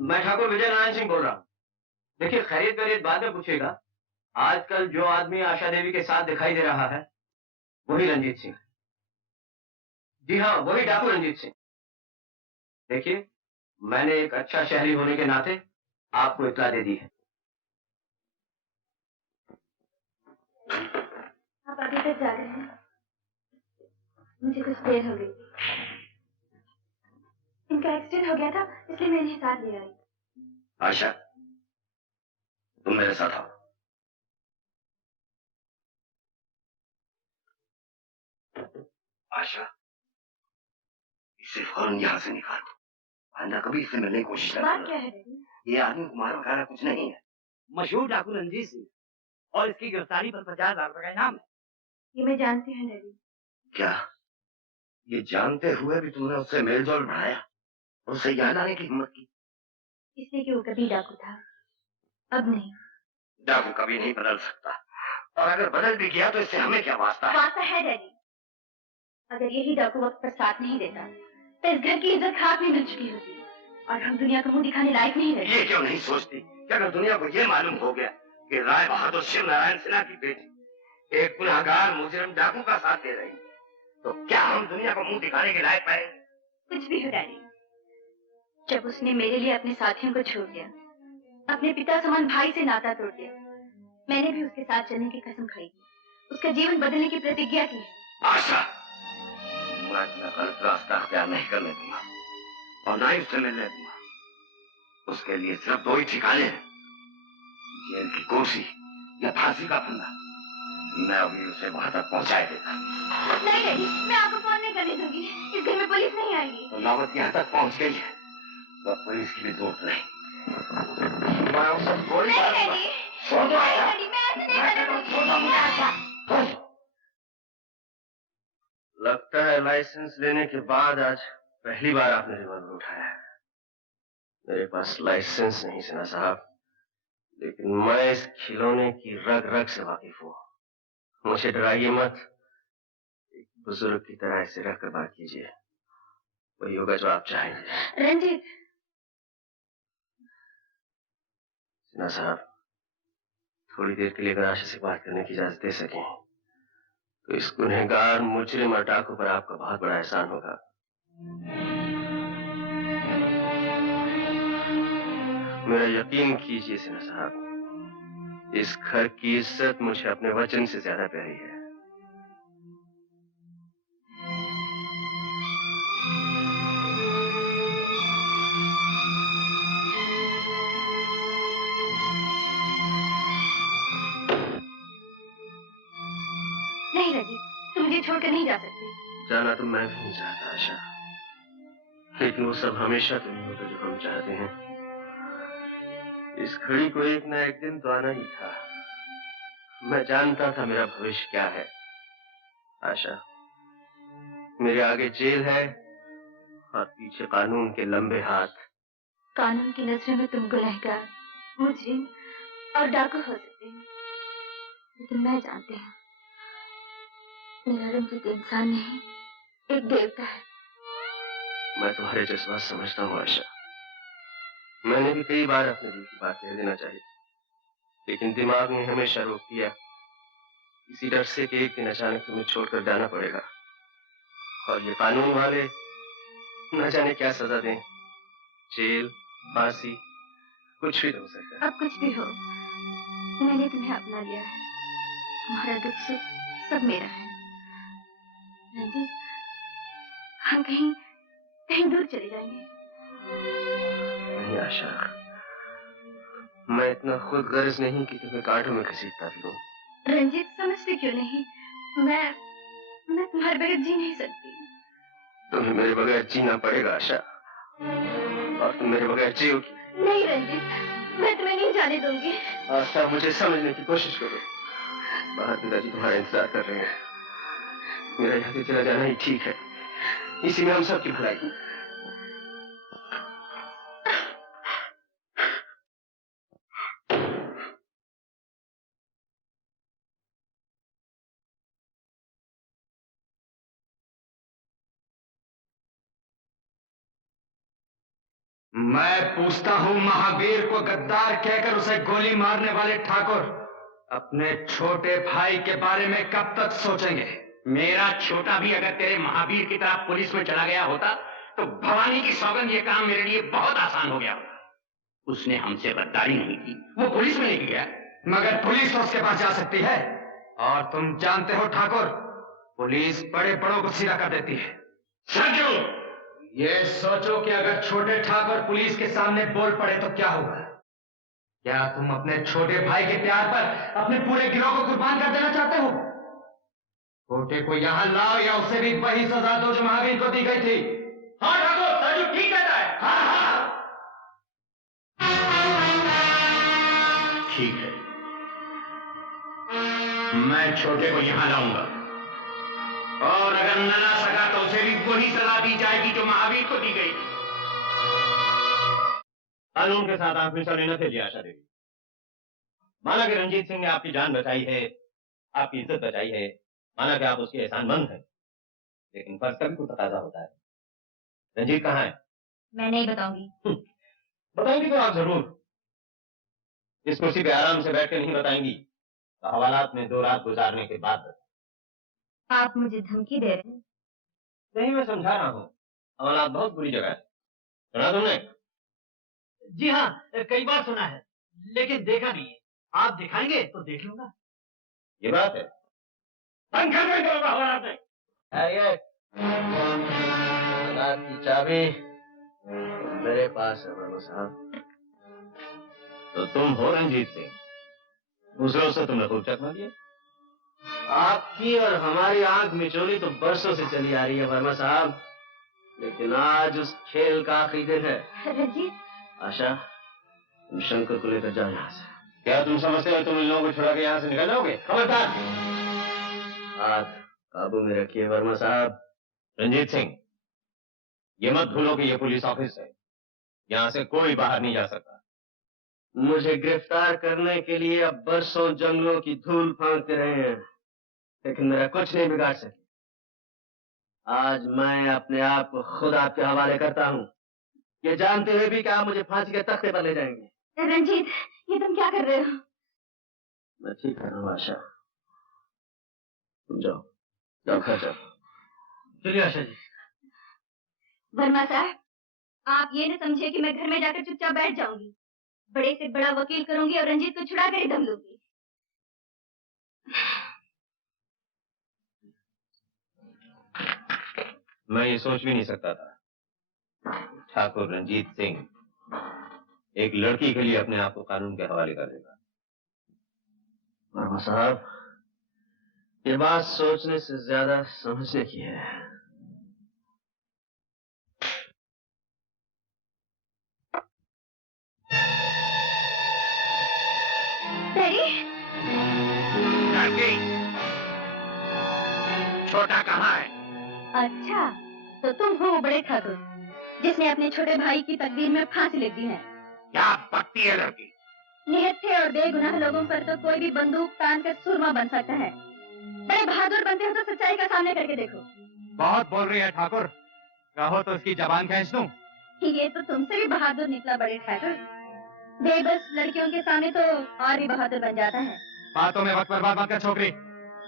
मैं ठाकुर विजय नारायण सिंह बोल रहा हूँ। देखिए, खैरियत वैरियत बाद में पूछिएगा। आजकल जो आदमी आशा देवी के साथ दिखाई दे रहा है वही रंजीत सिंह है। जी हाँ, वही डाकू रंजीत सिंह। देखिए, मैंने एक अच्छा शहरी होने के नाते आपको इत्तला दे दी है। आप अभी तक जा रहे हैं? मुझे कुछ देर हो गई। इनका एक्सीडेंट हो गया था, इसलिए मैं इन्हें साथ ले आई। आशा, तुम मेरे साथ आओ। आशा, इसे फौरन यहां से निकालो। आइंदा कभी इससे मिलने की कोशिश न बात करना। क्या है डैडी? ये आदमी को मारना खाना कुछ नहीं है। मशहूर डाकू रंजीत सिंह और इसकी गिरफ्तारी पर 50,000 रुपए का इनाम है। ये मैं जानती हूँ डैडी। क्या ये जानते हुए भी तुमने उससे मेलजोल बढ़ाया और उसे यहाँ लाने की हिम्मत की? इसलिए कि वो कभी डाकू था, अब नहीं। डाकू कभी नहीं बदल सकता, और अगर बदल भी गया तो इससे हमें क्या वास्ता है? वास्ता है डैडी। अगर यही डाकू वक्त पर साथ नहीं देता तो इस घर की इज्जत खाक में मिल चुकी होती और हम दुनिया को मुंह दिखाने लायक नहीं रहते। ये क्यों नहीं सोचती कि अगर दुनिया को ये मालूम हो गया कि राय बहादुर शिव नारायण सिन्हा की बेटी एक गुनहगार मुजरिम डाकू का साथ दे रही, तो क्या हम दुनिया को मुंह दिखाने के लायक पाए? कुछ भी हो डैडी, जब उसने मेरे लिए अपने साथियों को छोड़ दिया, अपने पिता समान भाई से नाता तोड़ दिया, मैंने भी उसके साथ चलने की कसम खाई, उसका जीवन बदलने की प्रतिज्ञा की है। आशा, मैं अपना गलत रास्ता अख्तियार नहीं करने दूंगा और ना ही उससे मिलने दूंगा। उसके लिए सिर्फ दो ही ठिकाने हैं, जेल की कुर्सी या फांसी का फंदा। मैं अभी उसे वहां तक पहुंचाए देता। नहीं डैडी, मैं आपको फोन नहीं करने दूंगी। इस घर में पुलिस नहीं आएगी। तो नौबत यहाँ तक पहुंच गई है तो अब पुलिस की भी जरूरत नहीं। मैं उसे गोली नहीं मारूंगा। डैडी, छोड़ दो नहीं आशा। डैडी, मैं ऐसे नहीं करने दूंगी। लगता है लाइसेंस लेने के बाद आज पहली बार आपने रिवॉल्वर उठाया है। मेरे पास लाइसेंस नहीं सिन्हा साहब, लेकिन मैं इस खिलौने की रग रग से वाकिफ हूँ। मुझे डराइए मत, एक बुजुर्ग की तरह ऐसे रहकर बात कीजिए, वही होगा जो आप चाहेंगे। रंजीत, सिन्हा साहब, थोड़ी देर के लिए अगर आशा से बात करने की इजाजत दे सकें तो इस गुनहगार मुजरिम और डाकू पर आपका बहुत बड़ा एहसान होगा। मेरा यकीन कीजिए सिन्हा साहब, इस घर की इज्जत मुझे अपने वचन से ज्यादा प्यारी है। नहीं रंजीत, तुम मुझे छोड़कर नहीं जा सकते। जाना तो मैं भी नहीं चाहता आशा, लेकिन वो सब हमेशा तो नहीं होता जो हम चाहते हैं। इस घड़ी को एक ना एक दिन तो आना ही था। मैं जानता था मेरा भविष्य क्या है। आशा, मेरे आगे जेल है और पीछे कानून के लंबे हाथ। कानून की नजरों में तुम गुनहगार, मुजरिम और डाकू हो सकते हो, लेकिन मैं जानती हूँ मेरा रंजीत इंसान नहीं, एक देवता है। मैं तुम्हारे जज्बात समझता हूँ आशा। मैंने भी कई बार अपने दिल की बात कह देना चाहिए, लेकिन दिमाग ने हमेशा रोक दिया, इसी डर से कि एक दिन अचानक तुम्हें छोड़कर जाना पड़ेगा और ये कानून वाले न जाने क्या सजा दें, जेल, फांसी, कुछ भी हो सकता है। अब कुछ भी हो, मैंने तुम्हें अपना लिया है, तुम्हारा दुख सुख सब मेरा है। रंजीत, हम कहीं कहीं दूर चले जाएंगे। नहीं आशा, मैं इतना खुद गर्ज नहीं कि तुम्हें कांटों में घसीटता फिरूं। रंजीत, समझते क्यों नहीं? मैं तुम्हारे बगैर जी नहीं सकती। तुम्हें मेरे बगैर जीना पड़ेगा आशा, और तुम मेरे बगैर जियोगी नहीं रंजीत, मैं तुम्हें नहीं जाने दूंगी। आशा, मुझे समझने की कोशिश करो। बाहर पिताजी तुम्हारा इंतजार कर रहे हैं। मेरा यहाँ से चला जाना ही ठीक है, इसी में हम सबकी भलाई है। मैं पूछता हूँ, महावीर को गद्दार कहकर उसे गोली मारने वाले ठाकुर अपने छोटे भाई के बारे में कब तक सोचेंगे? मेरा छोटा भी अगर तेरे महावीर की तरह पुलिस में चला गया होता तो भवानी की सौगंध ये काम मेरे लिए बहुत आसान हो गया होता। उसने हमसे गद्दारी नहीं की, वो पुलिस में नहीं गया। मगर पुलिस तो उसके पास जा सकती है, और तुम जानते हो ठाकुर, पुलिस बड़े बड़ों को सीधा कर देती है। सरजू, ये सोचो कि अगर छोटे ठाकुर पुलिस के सामने बोल पड़े तो क्या होगा? क्या तुम अपने छोटे भाई के प्यार पर अपने पूरे गिरोह को कुर्बान कर देना चाहते हो? छोटे को यहाँ लाओ या उसे भी वही सजा दो जो महावीर को दी गई थी। हाँ ठाकुर, सरजू ठीक कहता है। ठीक है, मैं छोटे को यहां लाऊंगा और अगर न ला सका तो उसे भी वही सजा दी जाएगी जो महावीर को दी गई थी। कानून के साथ आप मिसालें न लीजिए आशा देवी। माना कि रंजीत सिंह ने आपकी जान बचाई है, आपकी इज्जत बचाई है, माना कि आप उसके एहसानमंद हैं, लेकिन फर्ज का भी कुछ तकाजा होता है। रंजीत कहाँ है? मैं नहीं बताऊंगी। बताएंगी तो आप जरूर। इस कुर्सी पे आराम से बैठ के नहीं बताएंगी तो हवालात में 2 रात गुजारने के बाद। आप मुझे धमकी दे रहे हैं? नहीं, मैं समझा रहा हूँ। हवालात बहुत बुरी जगह है। सुना तुमने? जी हाँ, कई बार सुना है, लेकिन देखा नहीं है। आप दिखाएंगे तो देख लूंगा। ये बात है। बंद कर दो इनको हवालात में। रात की चाबी मेरे पास है बाबू साहब। तो तुम हो रंजीत सिंह? दूसरों से तुमने खूब चकमा दिया। आपकी और हमारी आंख मिचोली तो बरसों से चली आ रही है वर्मा साहब, लेकिन आज उस खेल का आखिरी दिन है। रंजीत, आशा, तुम शंकर को लेकर जाओ यहाँ से। क्या तुम समझते हो तुम इन लोगों को छुड़ा के यहाँ से निकल जाओगे? खबरदार! हाथ काबू में रखिए वर्मा साहब। रंजीत सिंह, ये मत भूलो कि ये पुलिस ऑफिस है, यहाँ से कोई बाहर नहीं जा सकता। मुझे गिरफ्तार करने के लिए अब बरसों जंगलों की धूल फांकते रहे हैं, लेकिन मेरा कुछ नहीं बिगाड़ सके। आज मैं अपने आप को खुद आपके हवाले करता हूँ, ये जानते हुए भी कि आप मुझे फांसी के तख्ते पर ले जाएंगे। रंजीत, ये तुम क्या कर रहे हो? मैं ठीक कर रहा हूँ आशा। तुम जाओ, जाओ घर जाओ। चलिए आशा जी। वर्मा साहब, आप ये न समझे कि मैं घर में जाकर चुपचाप बैठ जाऊंगी। बड़े से बड़ा वकील करूंगी और रंजीत को छुड़ा कर ही दम लूंगी। मैं ये सोच भी नहीं सकता था ठाकुर रंजीत सिंह एक लड़की के लिए अपने आप को कानून के हवाले कर देगा। वर्मा साहब, ये बात सोचने से ज्यादा समझने की है। लड़की, छोटा कहाँ है? अच्छा, तो तुम हो बड़े ठाकुर जिसने अपने छोटे भाई की तकदीर में फांसी लिख दी है। क्या पकती है लड़की? निहत्थे और बेगुनाह लोगों पर तो कोई भी बंदूक तान कर सुरमा बन सकता है। बड़े बहादुर बनते हो तो सच्चाई का सामने करके देखो। बहुत बोल रही है ठाकुर, कहो तो उसकी जबान खींच दूं। ये तो तुमसे भी बहादुर निकला बड़े ठाकुर। बेबस लड़कियों के सामने तो और भी बहादुर बन जाता है। बातों में वक्त बर्बाद मत कर छोकरी,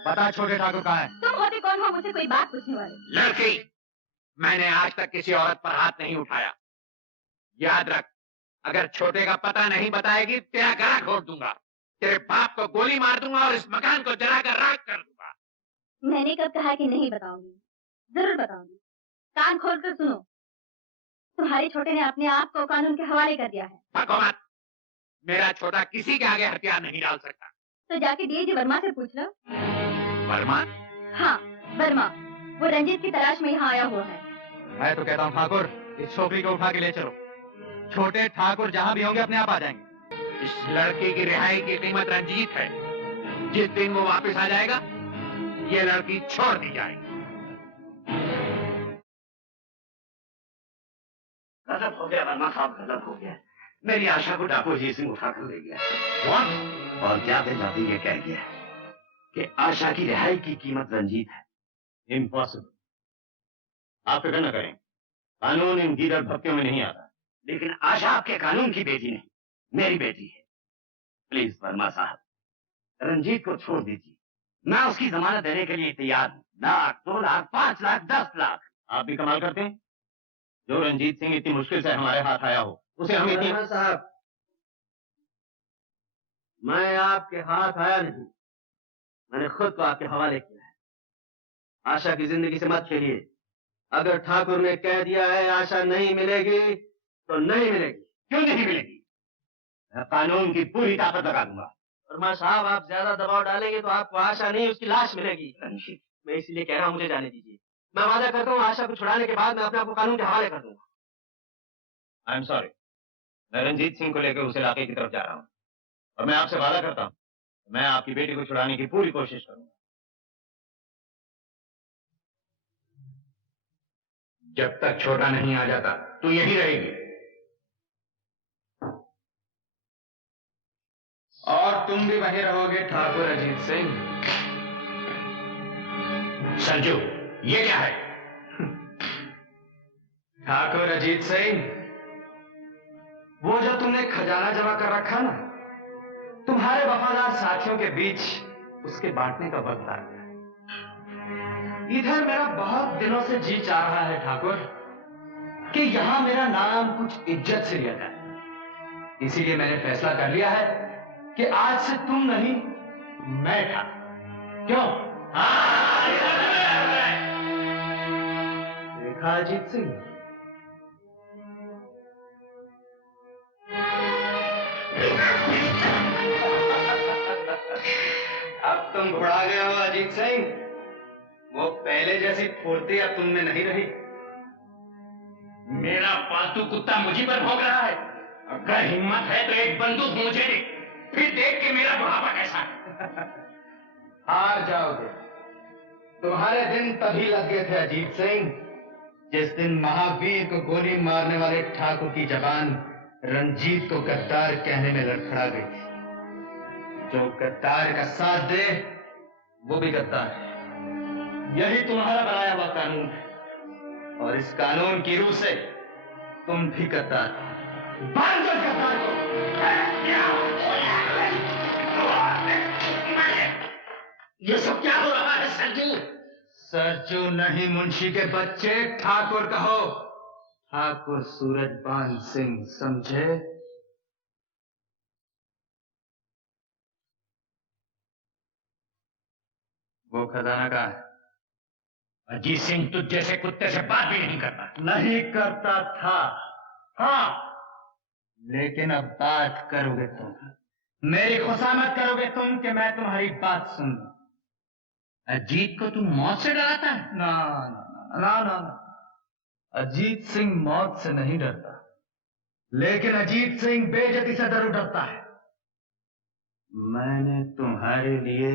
बता छोटे ठाकुर कहाँ है? तुम होते कौन हो मुझसे कोई बात पूछने वाले? लड़की, मैंने आज तक किसी औरत पर हाथ नहीं उठाया। याद रख, अगर छोटे का पता नहीं बताएगी तेरा गला घोट दूंगा, तेरे बाप को गोली मार दूंगा और इस मकान को जलाकर राख कर दूंगा। मैंने कब कहा कि नहीं बताऊंगी? जरूर बताऊंगी। कान खोल कर सुनो, तुम्हारे छोटे ने अपने आप को कानून के हवाले कर दिया है। भगो मत, मेरा छोटा किसी के आगे हथियार नहीं डाल सकता। तो जाके डीआईजी वर्मा से पूछ लो। वर्मा? हाँ, वर्मा, वो रंजीत की तलाश में यहाँ आया हुआ है। मैं तो कहता हूँ ठाकुर, इस छोकरी को उठा के ले चलो। छोटे ठाकुर जहाँ भी होंगे अपने आप आ जाएंगे। इस लड़की की रिहाई की कीमत रंजीत है। जिस दिन वो वापस आ जाएगा, ये लड़की छोड़ दी जाएगी। गजब हो गया वर्मा साहब, गजब हो गया। मेरी आशा को डाकू जी सिंह उठा कर ले गया। What? और जाते जाते ये कह गया कि आशा की रिहाई की कीमत रंजीत है। इम्पॉसिबल। आप फिक्र न करें, कानून इन गीदड़ भक्तियों में नहीं आता। लेकिन आशा आपके कानून की बेटी नहीं, मेरी बेटी है। प्लीज वर्मा साहब, रंजीत को छोड़ दीजिए। मैं उसकी जमानत देने के लिए तैयार हूँ। 1 लाख, 2 लाख, 5 लाख, 10 लाख। आप भी कमाल करते हैं। जो रंजीत सिंह इतनी मुश्किल से हमारे हाथ आया हो, उसे हम इतनी... साहब, मैं आपके हाथ आया नहीं, मैंने खुद को आपके हवाले किया है। आशा की जिंदगी से मत खेलिए। अगर ठाकुर ने कह दिया है आशा नहीं मिलेगी तो नहीं मिलेगी। क्यों नहीं मिलेगी? मैं कानून की पूरी ताकत लगा दूंगा। वर्मा साहब, आप ज्यादा दबाव डालेंगे तो आपको आशा नहीं उसकी लाश मिलेगी। मैं इसलिए कह रहा हूँ, मुझे जाने दीजिए। मैं वादा करता हूँ आशा को छुड़ाने के बाद मैं अपने आप को कानून के हवाले कर दूंगा। आई एम सॉरी, मैं रंजीत सिंह को लेकर उस इलाके की तरफ जा रहा हूँ और मैं आपसे वादा करता हूँ मैं आपकी बेटी को छुड़ाने की पूरी कोशिश करूंगा। जब तक छोटा नहीं आ जाता तू यहीं रहेगी और तुम भी वहीं रहोगे ठाकुर अजीत सिंह। सरजू, ये क्या है? ठाकुर अजीत सिंह, वो जो तुमने खजाना जमा कर रखा ना, तुम्हारे वफादार साथियों के बीच उसके बांटने का वक्त आ गया। इधर मेरा बहुत दिनों से जी चाह रहा है ठाकुर कि यहां मेरा नाम कुछ इज्जत से लिया जाए। इसीलिए मैंने फैसला कर लिया है कि आज से तुम नहीं, मैं ठाकुर। क्यों? देखा अजीत सिंह, अब तुम घुड़ा गए हो अजीत सिंह। वो पहले जैसी फुर्ती अब तुम में नहीं रही। मेरा पालतू कुत्ता मुझी पर भौंक रहा है। अगर हिम्मत है तो एक बंदूक मुझे दे, फिर देख के मेरा बुढ़ापा कैसा है। हार जाओगे। तुम्हारे दिन तभी लग गए थे अजीत सिंह, जिस दिन महावीर को गोली मारने वाले ठाकुर की जबान रंजीत को गद्दार कहने में लड़खड़ा गई। जो गद्दार का साथ दे वो भी गद्दार है। यही तुम्हारा बनाया हुआ कानून है और इस कानून की रूह से तुम भी गद्दार हो। बांध दो इस गद्दार को। ये सब क्या हो रहा है सरजू? सरजू नहीं, मुंशी के बच्चे, ठाकुर कहो। ठाकुर सूरजबान सिंह, समझे? वो खजाना कहाँ है? अजीत सिंह तुझ जैसे कुत्ते से बात भी नहीं करता। नहीं करता था, हाँ, लेकिन अब बात करोगे तुम। मेरी खुशामद करोगे तुम कि मैं तुम्हारी बात सुन लूं। अजीत को तुम मौत से डराता है? ना ना ना ना ना, अजीत सिंह मौत से नहीं डरता, लेकिन अजीत सिंह बेइज्जती से जरूर डरता है। मैंने तुम्हारे लिए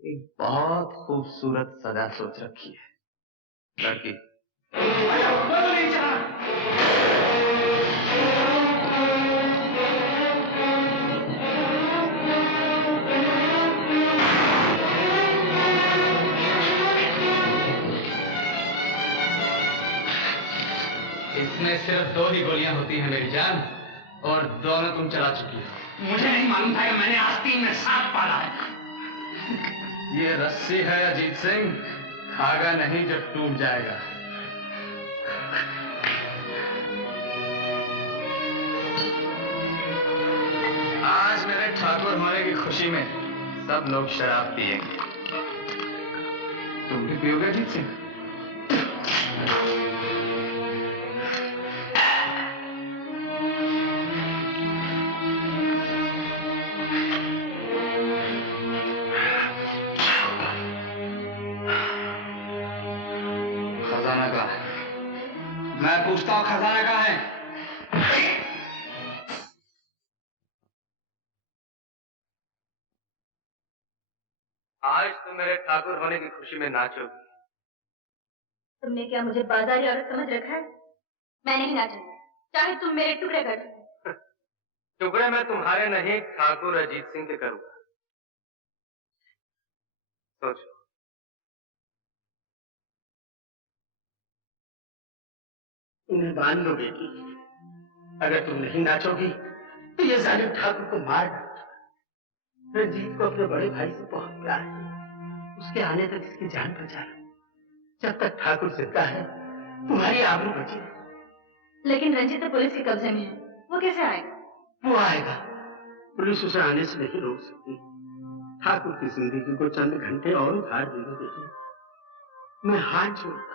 एक बहुत खूबसूरत सजा सोच रखी है, लड़की। इसमें सिर्फ 2 ही गोलियां होती हैं मेरी जान, और दोनों तुम चला चुकी हो। मुझे नहीं मालूम था कि मैंने आस्तीन में सांप पाला है। ये रस्सी है अजीत सिंह, धागा नहीं जो टूट जाएगा। आज मेरे ठाकुर होने की खुशी में सब लोग शराब पिएंगे। तुम भी पियोगे अजीत सिंह? खजाना कहाँ है? मैं पूछता हूँ, खजाना कहाँ है? आज तुम मेरे ठाकुर होने की खुशी में नाचोगी। तुमने क्या मुझे बाजारी औरत समझ रखा है? मैं नहीं नाचूंगी, चाहे तुम मेरे टुकड़े कर दो। टुकड़े मैं तुम्हारे नहीं, ठाकुर अजीत सिंह के करूंगा। सोचो। उन्हें मान लो बेटी, अगर तुम नहीं नाचोगी तो ये जालिम ठाकुर को मार डालेगा। रंजीत को अपने बड़े भाई से बहुत प्यार है, उसके आने तक इसकी जान बचा लो। जब तक ठाकुर जिंदा है तुम्हारी आबरू बची है। लेकिन रंजीत तो पुलिस के कब्जे में है, वो कैसे आएगा? वो आएगा, पुलिस उसे आने से नहीं रोक सकती। ठाकुर की जिंदगी को चंद घंटे और उधार दे दो बेटी, मैं हाथ जोड़ता हूं।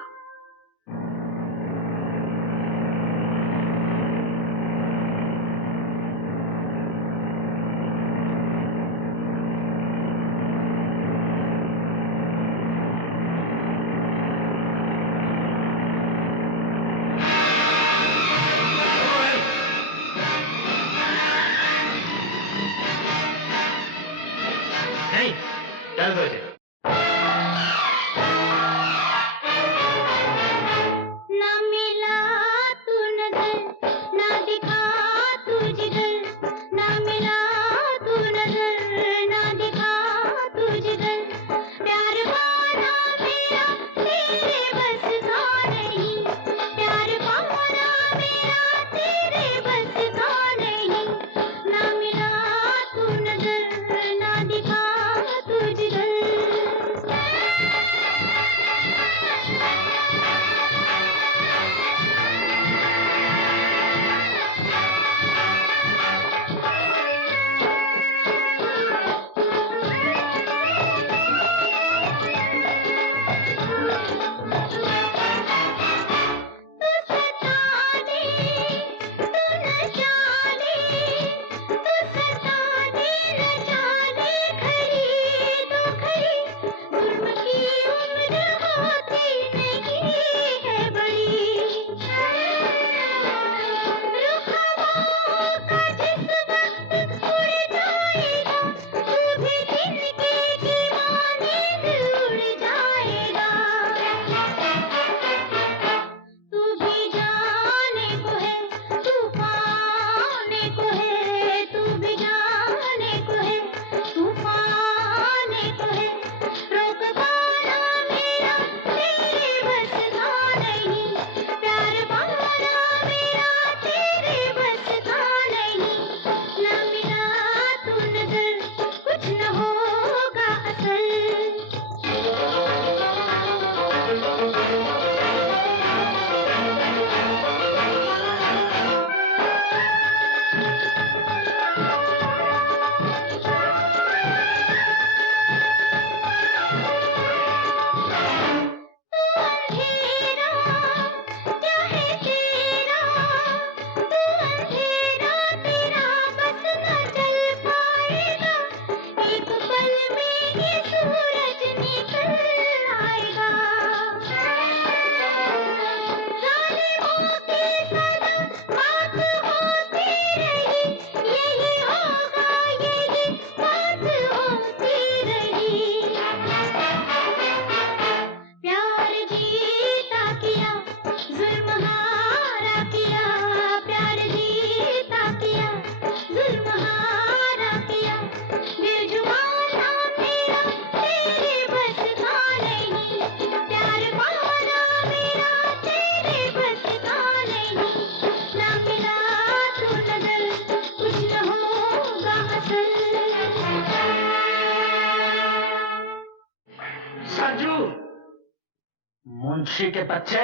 मुंशी के बच्चे,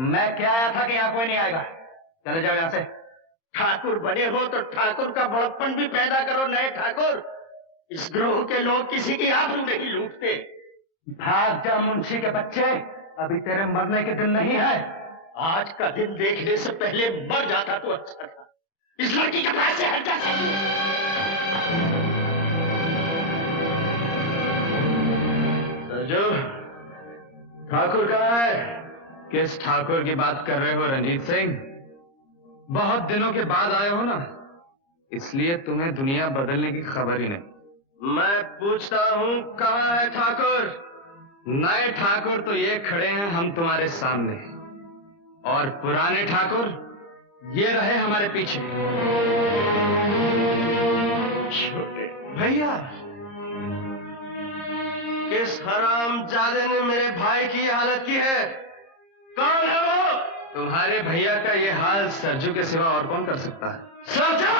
मैं क्या आया था कि यहाँ कोई नहीं आएगा। चले जाओ यहाँ से। ठाकुर बने हो तो ठाकुर का बड़प्पन भी पैदा करो। नए ठाकुर, इस ग्रोह के लोग किसी की आबरू नहीं लूटते। भाग जा मुंशी के बच्चे, अभी तेरे मरने के दिन नहीं है। आज का दिन देखने से पहले मर जाता तो अच्छा था। इस लड़की के पास से हट जा। सरजू, ठाकुर कहाँ है? किस ठाकुर की बात कर रहे हो रंजीत सिंह? बहुत दिनों के बाद आए हो ना, इसलिए तुम्हें दुनिया बदलने की खबर ही नहीं। मैं पूछता हूँ कहाँ है ठाकुर? नए ठाकुर तो ये खड़े हैं हम तुम्हारे सामने, और पुराने ठाकुर ये रहे हमारे पीछे। छोटे भैया, किस हरामजादे ने मेरे भाई की हालत की है? कौन है वो? तुम्हारे भैया का ये हाल सरजू के सिवा और कौन कर सकता है? सरजू!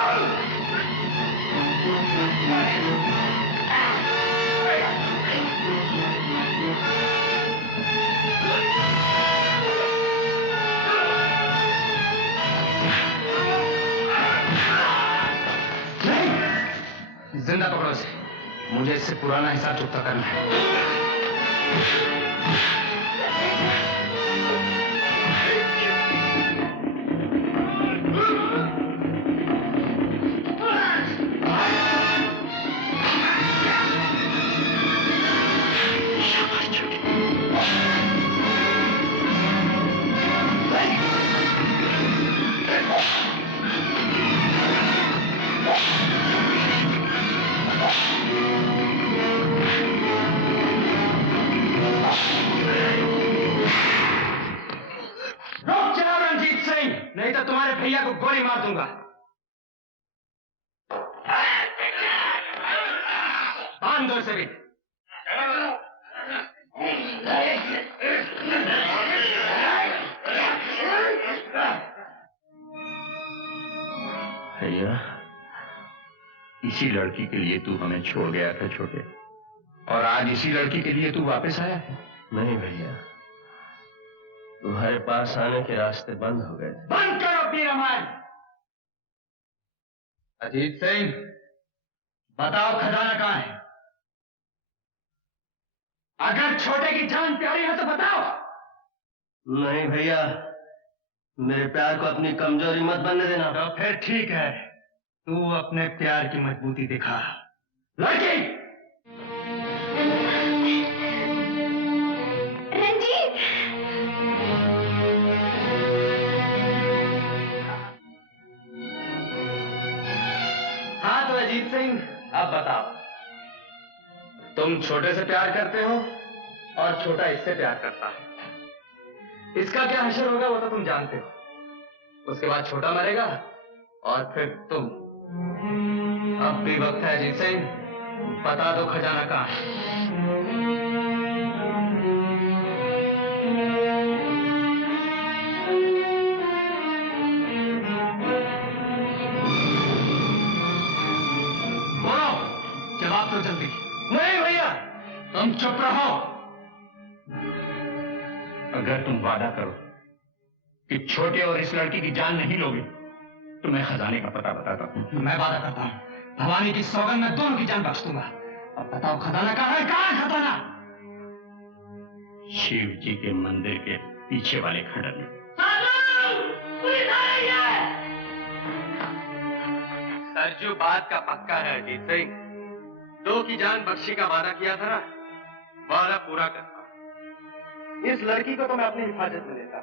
जिंदा पकड़ो इसे, मुझे इससे पुराना हिसाब चुकता करना है। नहीं तो तुम्हारे भैया को गोली मार दूंगा। बांध दो इसे भी। भैया, इसी लड़की के लिए तू हमें छोड़ गया था छोटे, और आज इसी लड़की के लिए तू वापस आया है? नहीं भैया, तुम्हारे पास आने के रास्ते बंद हो गए। बंद करो अपनी रामायण। अजीत सिंह, बताओ खजाना कहाँ है? अगर छोटे की जान प्यारी है तो बताओ। नहीं भैया, मेरे प्यार को अपनी कमजोरी मत बनने देना। तो फिर ठीक है, तू अपने प्यार की मजबूती दिखा। लड़की! रंजीत! हाँ तो अजीत सिंह, अब बताओ, तुम छोटे से प्यार करते हो और छोटा इससे प्यार करता है। इसका क्या हशर होगा वो तो तुम जानते हो। उसके बाद छोटा मरेगा और फिर तुम। अब भी वक्त है अजीत सिंह, बता दो खजाना कहाँ है। बोलो, जवाब दो जल्दी। नहीं भैया, तुम चुप रहो। अगर तुम वादा करो कि छोटे और इस लड़की की जान नहीं लोगे तो मैं खजाने का पता बताता हूँ। मैं वादा करता हूँ, भवानी की सौगंध में दोनों की जान बख्श दूंगा। अब बताओ खजाना कहाँ है? कहाँ है खजाना? शिव जी के मंदिर के पीछे वाले खंडर में। सरजू बात का पक्का है अजीत सिंह। 2 की जान बख्शी का वादा किया था ना, वादा पूरा करता। इस लड़की को तो मैं अपनी हिफाजत में लेता,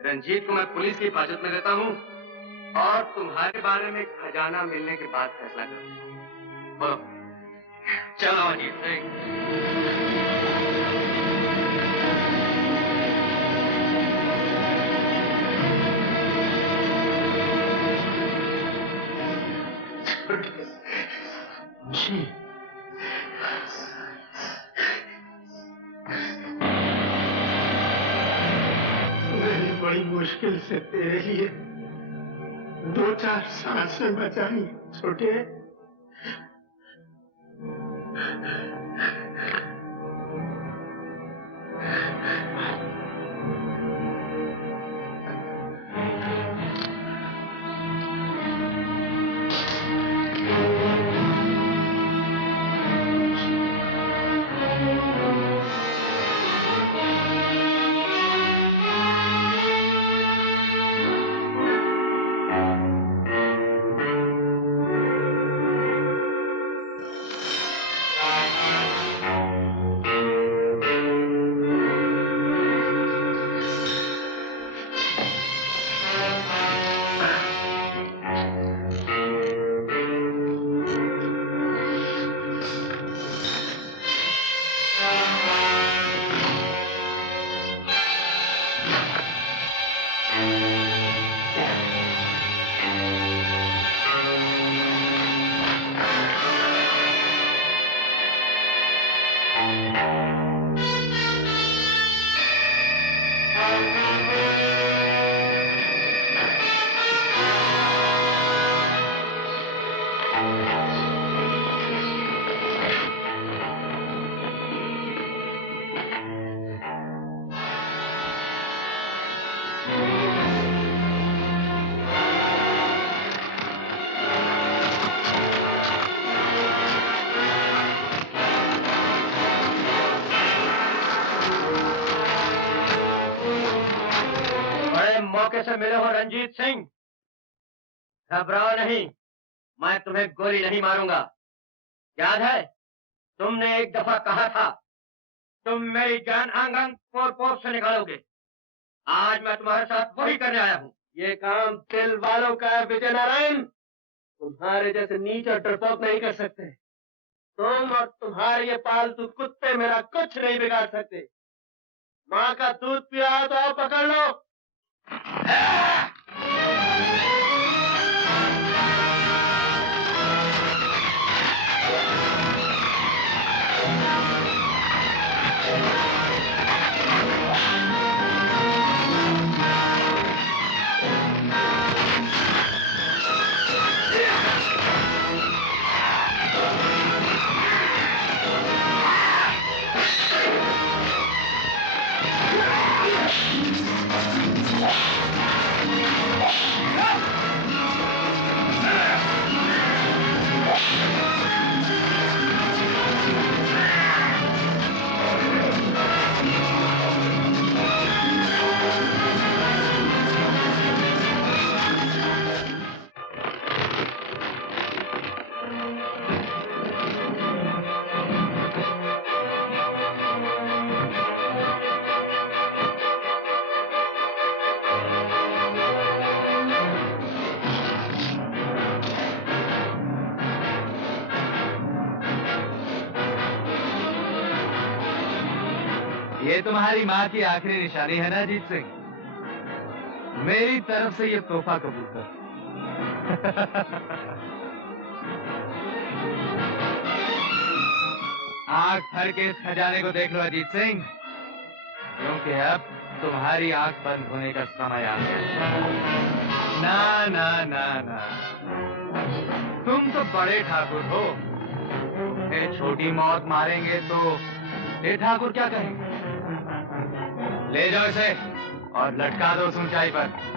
रंजीत को मैं पुलिस की हिफाजत में लेता हूँ, और तुम्हारे बारे में खजाना मिलने के बाद फैसला करूंगा। बोलो, चलो अजीत सिंह। मैंने बड़ी मुश्किल से तेरे लिए 2-4 सांसें बचाई छोटे। से मिले हो रंजीत सिंह, घबराओ नहीं, मैं तुम्हें गोली नहीं मारूंगा। याद है तुमने एक दफा कहा था तुम मेरी जान अंग अंग पोर पोर से निकालोगे। आज मैं तुम्हारे साथ वही करने आया हूँ। ये काम दिल वालों का है विजय नारायण, तुम्हारे जैसे नीच और डरपोक नहीं कर सकते। तुम और तुम्हारे ये पालतू कुत्ते मेरा कुछ नहीं बिगाड़ सकते। माँ का दूध पिया तो आप पकड़ लो। ये तुम्हारी माँ की आखिरी निशानी है ना अजीत सिंह? मेरी तरफ से ये तोहफा कबूल कर। आंख भर के इस खजाने को देख लो अजीत सिंह, क्योंकि अब तुम्हारी आंख बंद होने का समय आ गया। ना ना ना ना, तुम तो बड़े ठाकुर हो, तुम्हें छोटी मौत मारेंगे तो ये ठाकुर क्या कहेंगे? ले जाओ इसे और लटका दो उस ऊंचाई पर।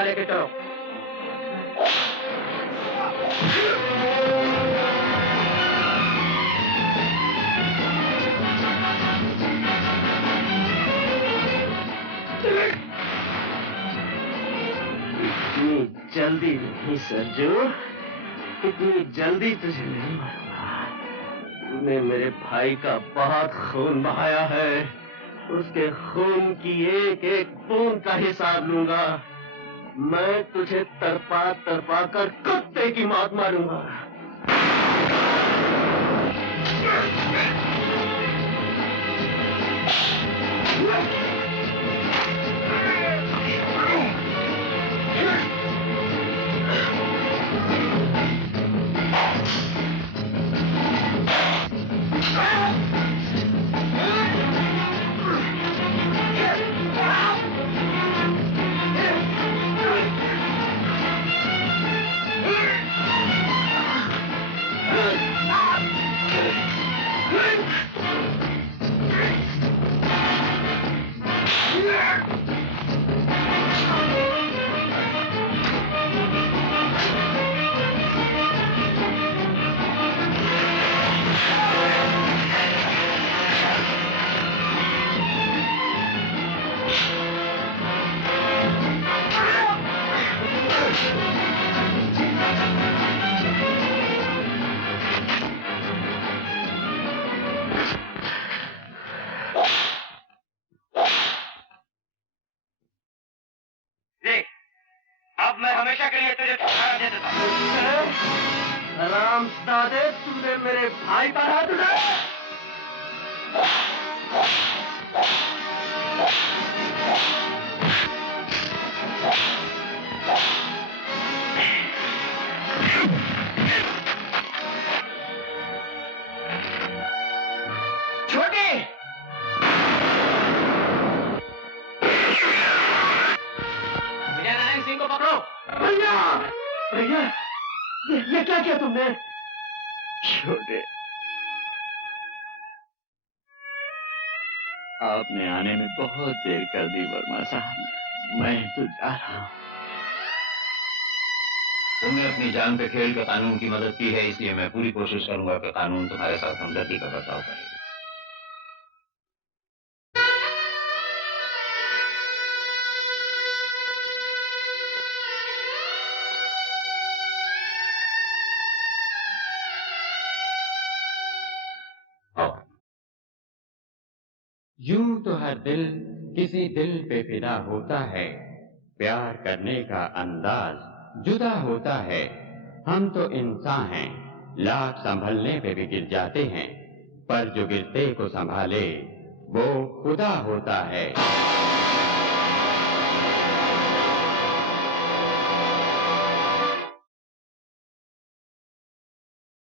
लेके चलो। इतनी जल्दी नहीं सरजू, इतनी जल्दी तुझे नहीं मारूंगा। तूने मेरे भाई का बहुत खून बहाया है, उसके खून की एक एक बूंद का हिसाब लूंगा। मैं तुझे तड़पा तड़पा कर कुत्ते की मौत मारूंगा। हमेशा के लिए तुझे छुटकारा दे देता हूँ। हरामजादे, तूने मेरे भाई का हाथ उठाया। छोटी विजय नारायण सिंह को पकड़ो। भैया, भैया, ये क्या किया तुमने? छोटे, आपने आने में बहुत देर कर दी वर्मा साहब। मैं तो जा रहा हूँ। तुमने अपनी जान पे खेल के कानून की मदद की है, इसलिए मैं पूरी कोशिश करूंगा कि कानून तुम्हारे साथ हमदर्दी का बर्ताव करे। यूं तो हर दिल किसी दिल पे फिदा होता है, प्यार करने का अंदाज जुदा होता है। हम तो इंसान हैं, लाख संभलने पे भी गिर जाते हैं, पर जो गिरते को संभाले वो खुदा होता है।